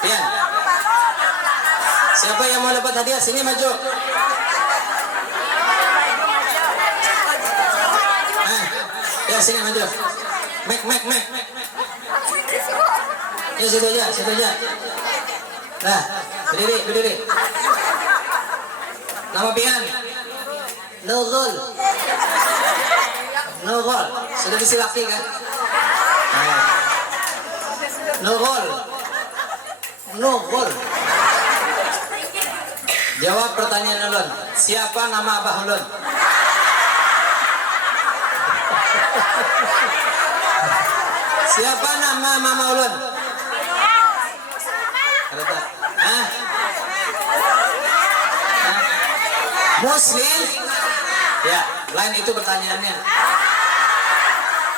Pian. Siapa yang mau dapat hadiah? Sini maju. Ya sini maju. Mek. Ya situ aja. Nah, berdiri. Nama pian? Nurul. Sudah disilaki kan? Nurul. Jawab pertanyaan ulun. Siapa nama Abah ulun? Siapa nama mama ulun? Muslim? Ya, lain itu pertanyaannya.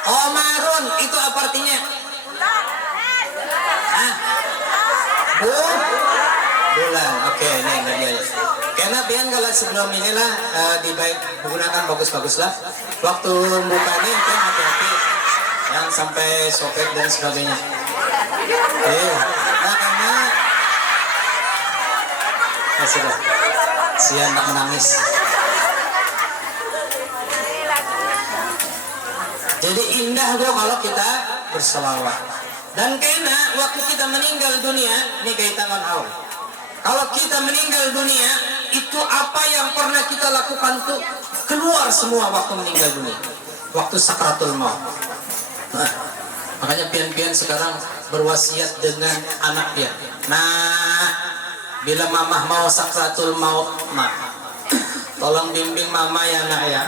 Qamarun itu apa artinya? Bulan. Oke, ini dia. Karena pian kalau sebelum inilah digunakan bagus-baguslah. Waktu bukanya pian hati-hati, yang sampai sobek dan sebagainya. Karena sudah sian tak menangis. Jadi indah bro kalau kita berselawat. Dan karena waktu kita meninggal dunia, ini kaitan dengan Allah. Kalau kita meninggal dunia, itu apa yang pernah kita lakukan tuh keluar semua waktu meninggal dunia, waktu sakratul maut. Nah, makanya pian-pian sekarang berwasiat dengan anak dia. Nah, bila mamah mau sakratul maut, tolong bimbing mama ya nak ya.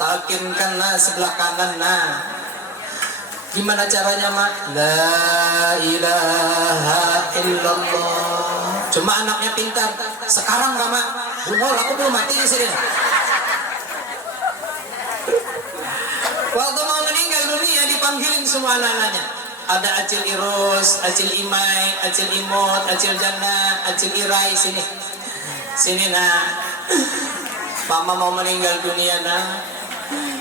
Talkinkanlah sebelah kanan. Nah, gimana caranya mak? La ilaha illallah. Cuma anaknya pintar. Sekarang gak mak? Bunol aku belum mati di sini. Waktu mau meninggal dunia dipanggilin semua anak-anaknya. Ada Acil Irus, Acil Imai, Acil Imot, Acil Jannah, Acil Irai, sini. Sini nak. Mama mau meninggal dunia nak.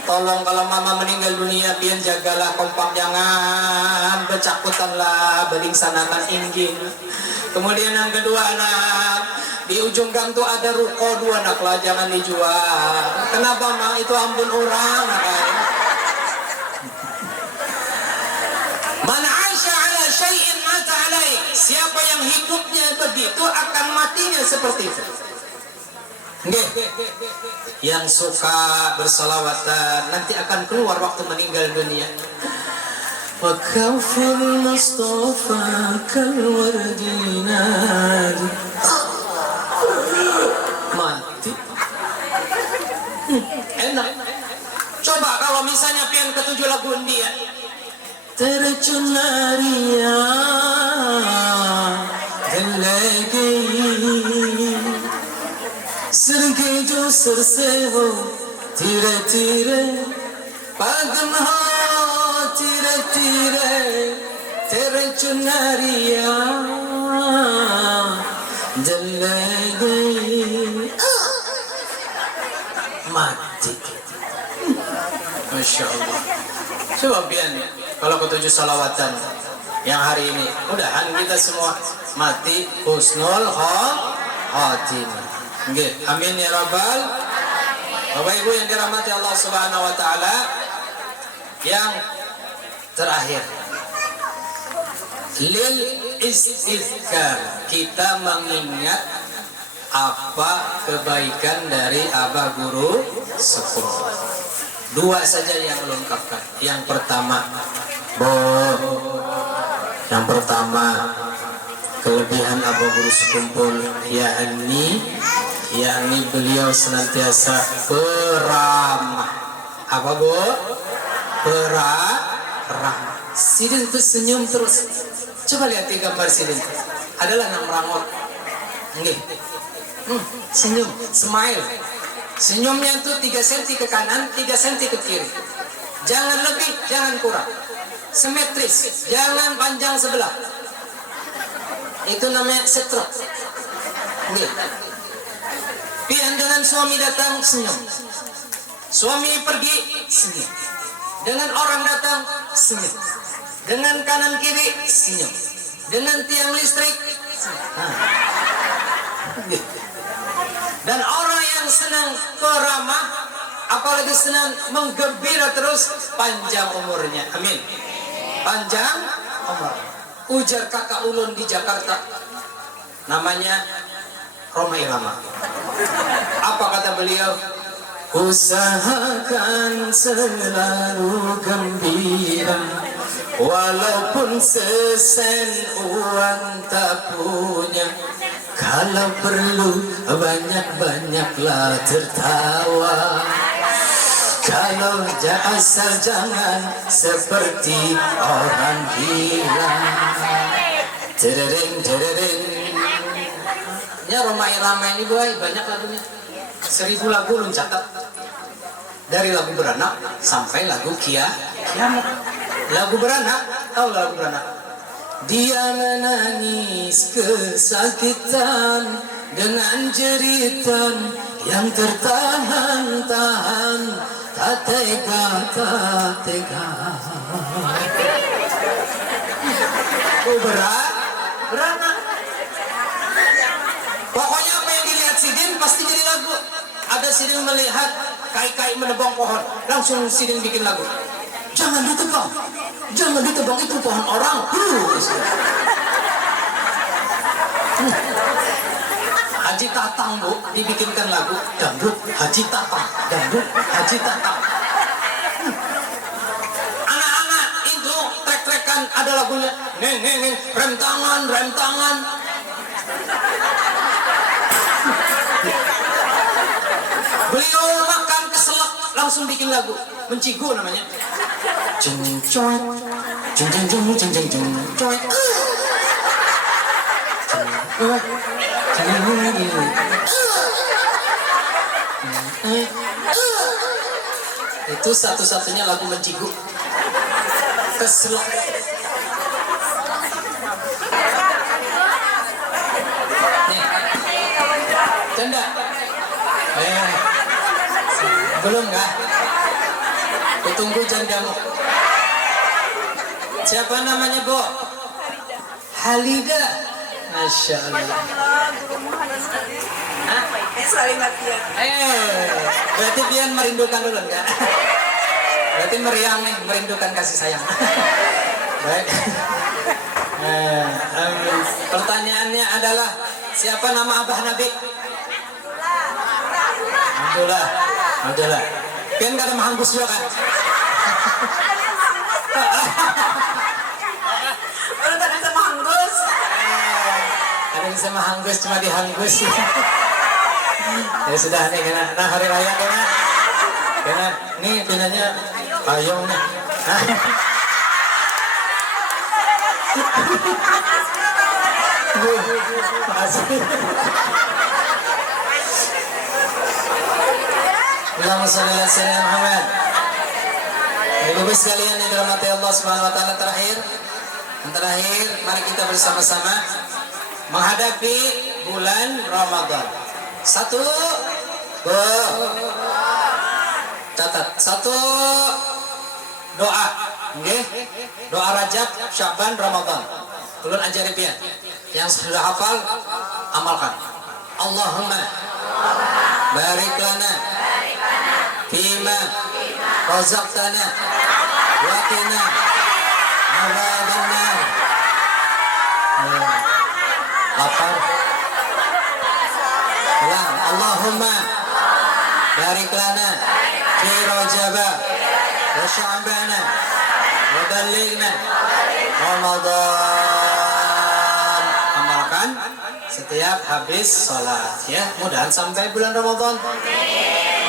Tolong kalau mama meninggal dunia pian jagalah kompak, jangan bercakutan lah, beling sanakan inggil. Kemudian yang kedua anak, di ujung gang tuh ada ruko 2 anak lah, jangan dijual. Kenapa mak? Itu ampun orang kan. Man aisha ala syai'in mata alaih. Siapa yang hidupnya begitu akan matinya seperti itu. Yang suka bersalawatan nanti akan keluar waktu meninggal dunia. Wa kaful mustafa kal wardina. Mati. Enak. Coba kalau misalnya pian ke-7 lagu India. Terjun naria lagi. Sirke jo sarse ho tire tire pagan ho tire tire tere chunariya jal gayi mati. Masya Allah. Coba pian kalau ke-7 salawatan yang hari ini, mudahan kita semua mati husnul khatimah. Nggih, amin ya rabbal. Bapak Ibu yang dirahmati Allah Subhanahu wa taala, yang terakhir lil istizkar, kita mengingat apa kebaikan dari abah guru sepuh. 2 saja yang lengkapkan. Yang pertama, kelebihan abah guru sekumpul, yakni beliau senantiasa peramah. Apa bu? Peramah. Sidin itu senyum terus. Coba lihat gambar Sidin. Adalah nang merangot. Senyum, smile. Senyumnya itu 3 cm ke kanan, 3 cm ke kiri. Jangan lebih, jangan kurang. Simetris, jangan panjang sebelah. Itu namanya stroke. Pian dengan suami datang senyum, suami pergi senyum, dengan orang datang senyum, dengan kanan kiri senyum, dengan tiang listrik senyum. Dan orang yang senang peramah, apalagi senang menggembira terus, panjang umurnya. Amin. Panjang umur. Ujar kakak ulun di Jakarta, namanya Roma Irama. Apa kata beliau? Usahakan selalu gembira, walaupun sesen uang tak punya. Kalau perlu banyak-banyaklah tertawa. Kalau asal jangan seperti orang gila. Tereng. Ya Roma Irama ini boy, banyak lagunya. 1000 lagu lu catat. Dari lagu beranak sampai lagu kiamat. Lagu beranak, tahu lagu beranak? Dia menangis kesakitan dengan jeritan yang tertahan-tahan, tak tega. Beranak. Pokoknya apa yang dilihat Sidin pasti jadi lagu. Ada Sidin melihat kai-kai menebang pohon, langsung Sidin bikin lagu. Jangan ditebang, itu pohon orang. Ada Haji Tatang Bu dibikinkan lagu dangdut Haji Tatang, dangdut Haji Tatang. Anak-anak itu trek-trekan ada lagunya neng rem tangan. Beliau makan keselak langsung bikin lagu Mencigo namanya. Jeng coy itu satu-satunya lagu Mencigo keselak. Nih canda belum kah? Kutunggu jandamu. Siapa namanya Bu? Halida. Masya Allah. Berarti pian merindukan dulu enggak? Berarti meriang nih, merindukan kasih sayang. Baik. Pertanyaannya adalah siapa nama Abah Nabi? Abdullah. Pian kata mahanggus juga kan? Ada yang sama hanggus cuma dihanggus. Ya sudah nih kena hari raya kena nih pinanya payung nih. Allahumma shalli ala sayyidina Muhammad. Ibu sekalian yang dirahmati Allah Subhanahu wa taala, yang terakhir mari kita bersama-sama menghadapi bulan Ramadan. Satu doa, okay? Doa Rajab, Syaban, Ramadan. Ulun ajari pian. Yang sudah hafal amalkan. Allahumma barik lana fima razaqtana wa qina adzabannar. Lapar. Ulang. Allahumma barik lana fi rajaba wa sya'bana wa ballighna Ramadan. Amalkan setiap habis sholat ya. Mudahan sampai bulan Ramadan.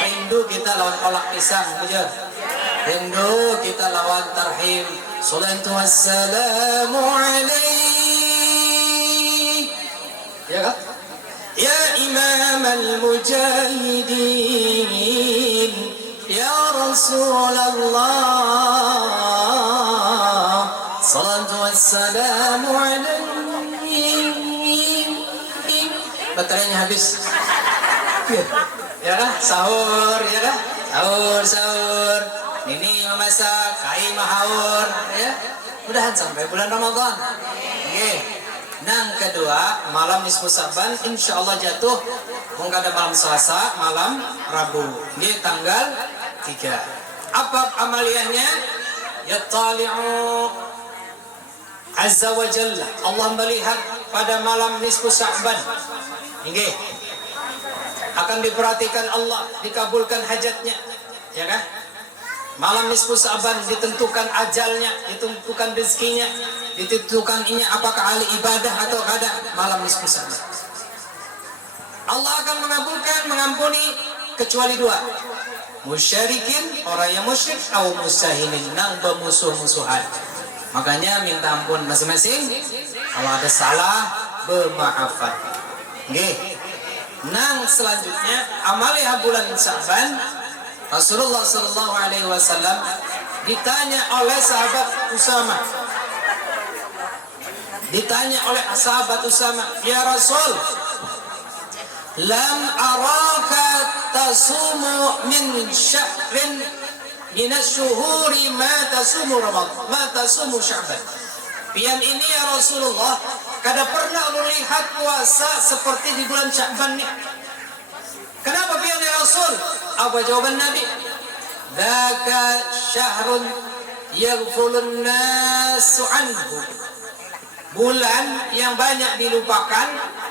Rindu kita lawan kolak pisang, bujur. Rindu kita lawan tarhim. Salatu wassalamu alaihi. Ya kan? Ya Imam al-Mujahidin, Ya Rasulullah, salatu wassalamu alaihi. Baterainya habis. Ya kan? Sahur, ya kan? Sahur. Ini memasak, kai mahaur, ya. Mudahan sampai bulan Ramadan. Oke. Yang kedua, malam nisfu Saban insyaallah jatuh mengada malam Selasa, malam Rabu. Ini tanggal 3. Apa amaliyahnya? Yattali'u azza wa jalla. Allah melihat pada malam nisfu Saban. Nggih. Akan diperhatikan Allah, dikabulkan hajatnya. Ya kan? Malam nisfu Saban ditentukan ajalnya, ditentukan rezekinya, ditentukan ini apakah ahli ibadah atau kada. Malam nisfu Saban Allah akan mengabulkan, mengampuni kecuali 2. Musyrikin, orang yang musyrik, atau musahinin, nang bermusuh-musuhan. Makanya minta ampun masing-masing. Kalau ada salah, bermaafan. Nggih. Nang selanjutnya amaliah bulan Syaban, Rasulullah sallallahu alaihi wasallam ditanya oleh sahabat Usama. Ya Rasul, lam araka tasumu min syahrin min asy-syuhuri ma tasumu Ramadan, ma tasumu Sya'ban. Pian ini ya Rasulullah, kada pernah melihat puasa seperti di bulan Sya'ban nih. Kenapa pian ya Rasul? Apa jawaban Nabi? Dzaka syahrun yaghfulun nasu anhu. Bulan yang banyak dilupakan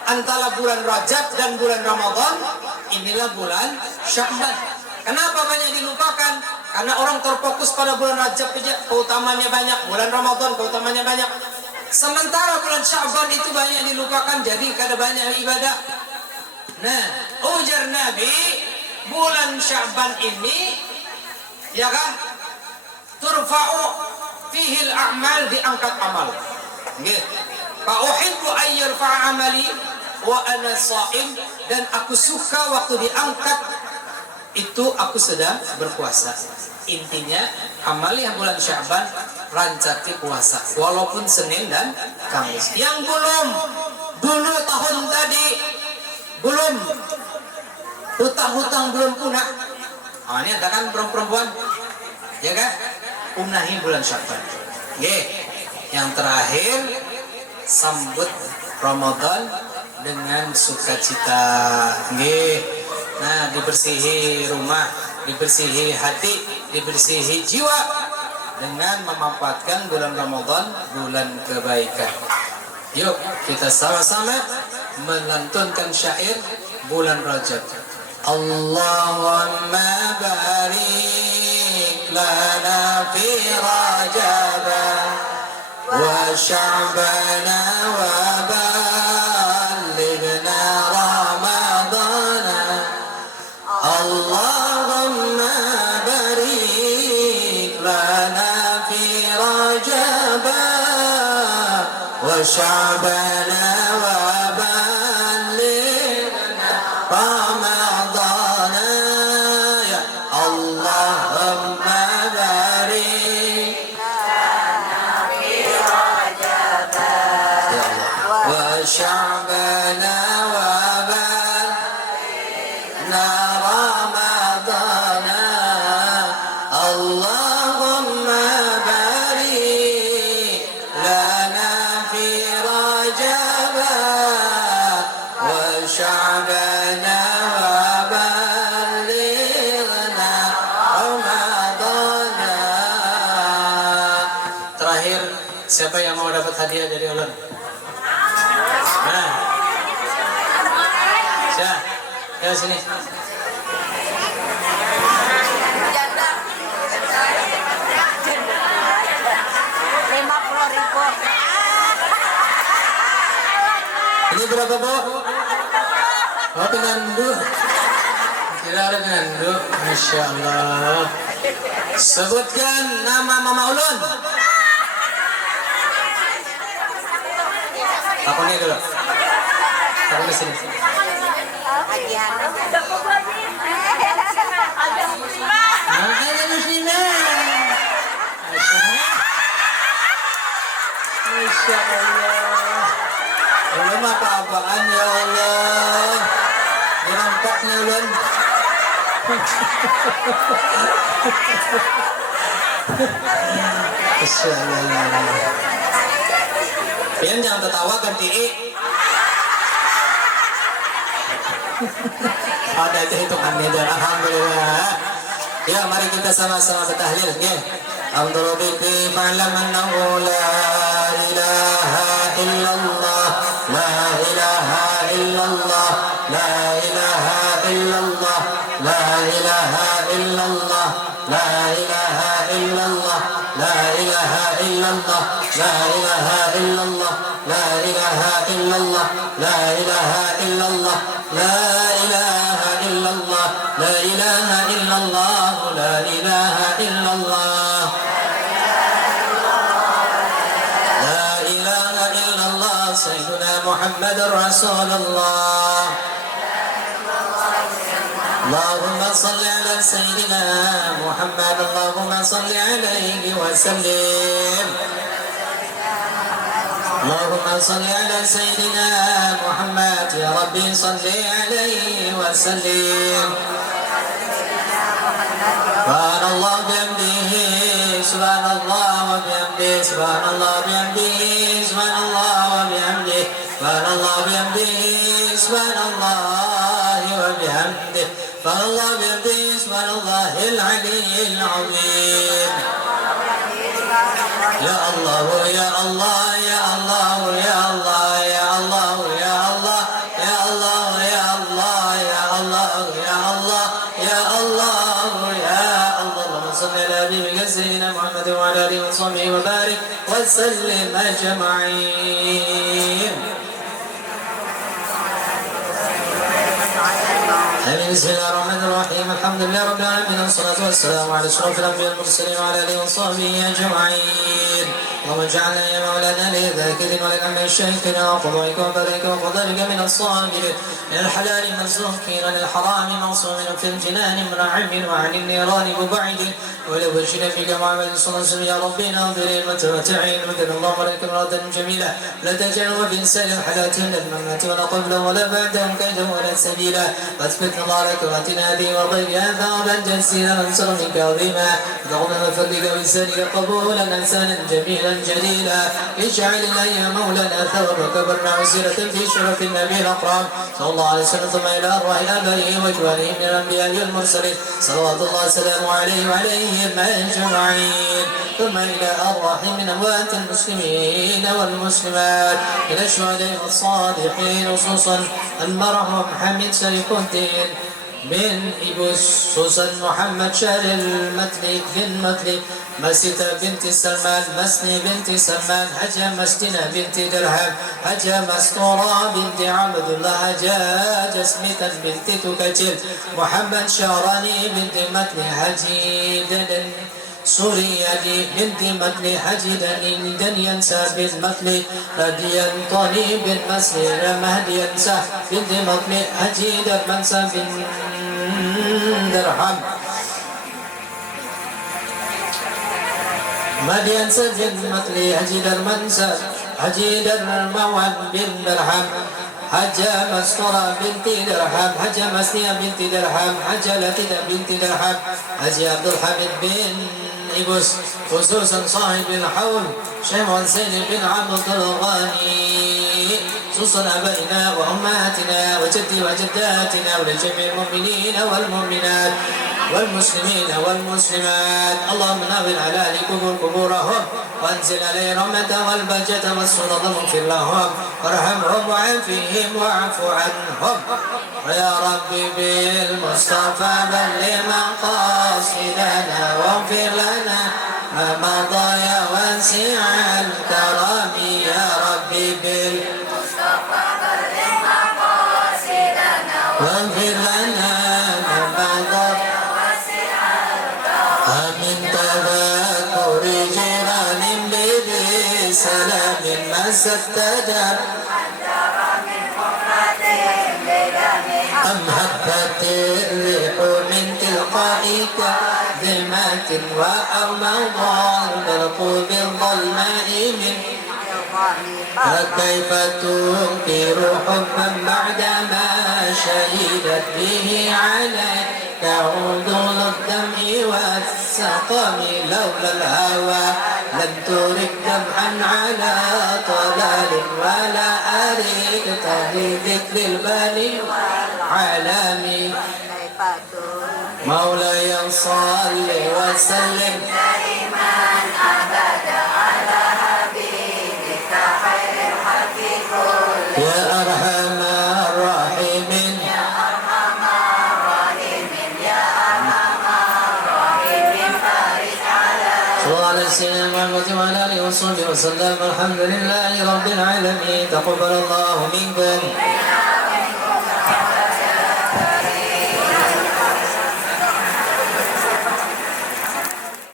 antara bulan Rajab dan bulan Ramadan, inilah bulan Sya'ban. Kenapa banyak dilupakan? Karena orang terfokus pada bulan Rajab saja, keutamanya banyak, bulan Ramadan keutamanya banyak. Sementara bulan Sya'ban itu banyak dilupakan, jadi kada banyak ibadah. Nah, ujar Nabi, bulan Sya'ban ini, ya kan, turfa'u fihil a'mal, diangkat amal. Nggih. Fa uhibbu an yarfa'a amali wa ana sha'im, dan aku suka waktu diangkat itu aku sedang berpuasa. Intinya amal yang bulan Sya'ban rancati puasa walaupun Senin dan Kamis. Yang belum dulu tahun tadi belum hutang-hutang belum punah. Ini ada kan perempuan, ya kan? Punahi bulan Sya'ban. Nggih. Yang terakhir, sambut Ramadan dengan sukacita. Nggih. Nah, dibersihi rumah, dibersihi hati, dibersihi jiwa dengan memanfaatkan bulan Ramadan, bulan kebaikan. Yuk kita sama-sama melantunkan syair bulan Rajab. Allahumma barik lana fi Rajab wa Sya'bana wa ballighna Ramadana. Allahumma barik lana fi Rajab wa Sya'bana wa ballighna Ramadana. Ya Allahumma barik wa Sya'bana wa ballighna Ramadana. Allahumma barik lana fi Rajab wa Sya'bana wa ballighna Ramadana. Terakhir, siapa yang mau dapat hadiah dari ulun? Nah, siapa? Ya sini. Ini berapa, Bu? Oh, pengandu. Tidak ada pengandu. Masya Allah. Sebutkan nama Mama Ulun. Aku nih dulu. Aku di sini. Ada muslimah. Masya Allah. Ulun apa-apaan ya Allah. Dirampaknya Ulun. Masya Allah. Pian jangan tertawa, ganti I. Ada itu hitungannya dan alhamdulillah. Ya, mari kita sama-sama bertahlil, nggih. Alhamdulillah, fa'lam annahu la ilaha illallah, la ilaha illallah, la ilaha illallah, la ilaha illallah, la ilaha illallah, la ilaha illallah, la ilaha illallah, la ilaha illallah, la ilaha illallah, la ilaha illallah, la ilaha illallah, la ilaha illallah, la ilaha illallah, sayyiduna Muhammadur Rasulullah. اللهم صل على سيدنا محمد، اللهم صل عليه وسلم. اللهم صل على سيدنا محمد، يا ربي صل عليه وسلم. سبحان الله بحمده، سبحان الله وبحمده، سبحان الله بحمده، سبحان الله وبحمده، سبحان الله بحمده، سبحان الله وبحمده، سبحان الله بحمده، سبحان الله العلي العظيم. يا الله يا الله يا الله يا الله يا الله يا الله وبارك وسلم أجمعين. آمين. بسم الله الرحمن الرحيم. الحمد لله رب العالمين، والصلاة والسلام على أشرف الأنبياء والمرسلين وعلى آله وصحبه أجمعين. اللهم اجعلنا يا مولانا للذاكرين وللأمن الشاكرين وقضائك وبارك وفضلك من الصابرين، من الحلال مسلوكين للحرام معصومين، في الجنان منعم وعن النيران مبعد، ولو بشر فيك محمد صلى الله عليه وسلم. يا ربي ناظرين متمتعين مثل اللهم لك مرة جميلة، لا تجعل في سائر الحالات من الممات ولا قبل ولا بعدهم كيدا ولا سبيلا، واثبت نظارك واتنا هذه وغيرها ثوابا جزيلا ننصر منك عظيما، اللهم بفضلك وإحسانك قبولا إنسانا جميلا جليلا. اجعل لنا يا مولانا ثوابك برنا وسيرة في شرف النبي الأكرم صلى الله عليه وسلم، ثم إلى أرواح آبائه وإخوانه من الأنبياء والمرسلين صلوات الله وسلامه عليه وعليهم أجمعين، ثم إلى أرواح من أموات المسلمين والمسلمات، إلى الشهداء والصالحين، خصوصا المرحوم حميد شريف الدين بن إبوس، خصوصا محمد شار المتلي بن متلي، مسيدة بنت سلمان، مسني بنت سلمان، حجة مسكينة بنت درهم، حجة مستورة بنت عبد الله، حجة جسمة بنت تكتل، محمد شاراني بنت متلي، حجيدا سوريا بنت متلي، حجيدا دن ينسى بن متلي، هديا طني بن مسلي، مهدي ينسى بنت متلي، حجيدا منسى بن درهم، مدين سجن مطلي، هجيد المنسى، هجيد الموان بن درهم، حجة مسطرة بنت درهم، حجة مسنية بنت درهم، حجة لتينة بنت درهم، حجي عبد الحميد بن إبوس، خصوصا صاحب الحول شيخ حسين بن عبد الغني، خصوصا أبائنا وأمهاتنا وجدي وجداتنا ولجميع المؤمنين والمؤمنات والمسلمين والمسلمات. اللهم نور على أهل قبورهم وانزل عليهم الرحمة والبهجة والسرور، واغفر لهم وارحمهم وعافهم واعف عنهم. ويا ربي بالمصطفى بلغ مقاصدنا واغفر لنا ما مضى يا واسع الكرم. يا ربي بالمصطفى بلغ مقاصدنا واغفر لنا ما مضى من تذكر جيران بسلام ما ستدر أم هبت الريح من تلقاء كاظمات أو مضى البرق بالظلماء من فكيف تنكر حبا بعدما شهدت به عليك عودون الدمع والسقم. لولا الهوى لم ترك دمعا على طلال ولا أريك بذكر البالي والعالم. مولاي صل وسلم دائما أبدا على حبيبك خير الخلق كلهم يا أرحم الراحمين. سيدنا محمد وعلى آله وصحبه وسلم. الحمد لله رب العالمين. تقبل الله منكم.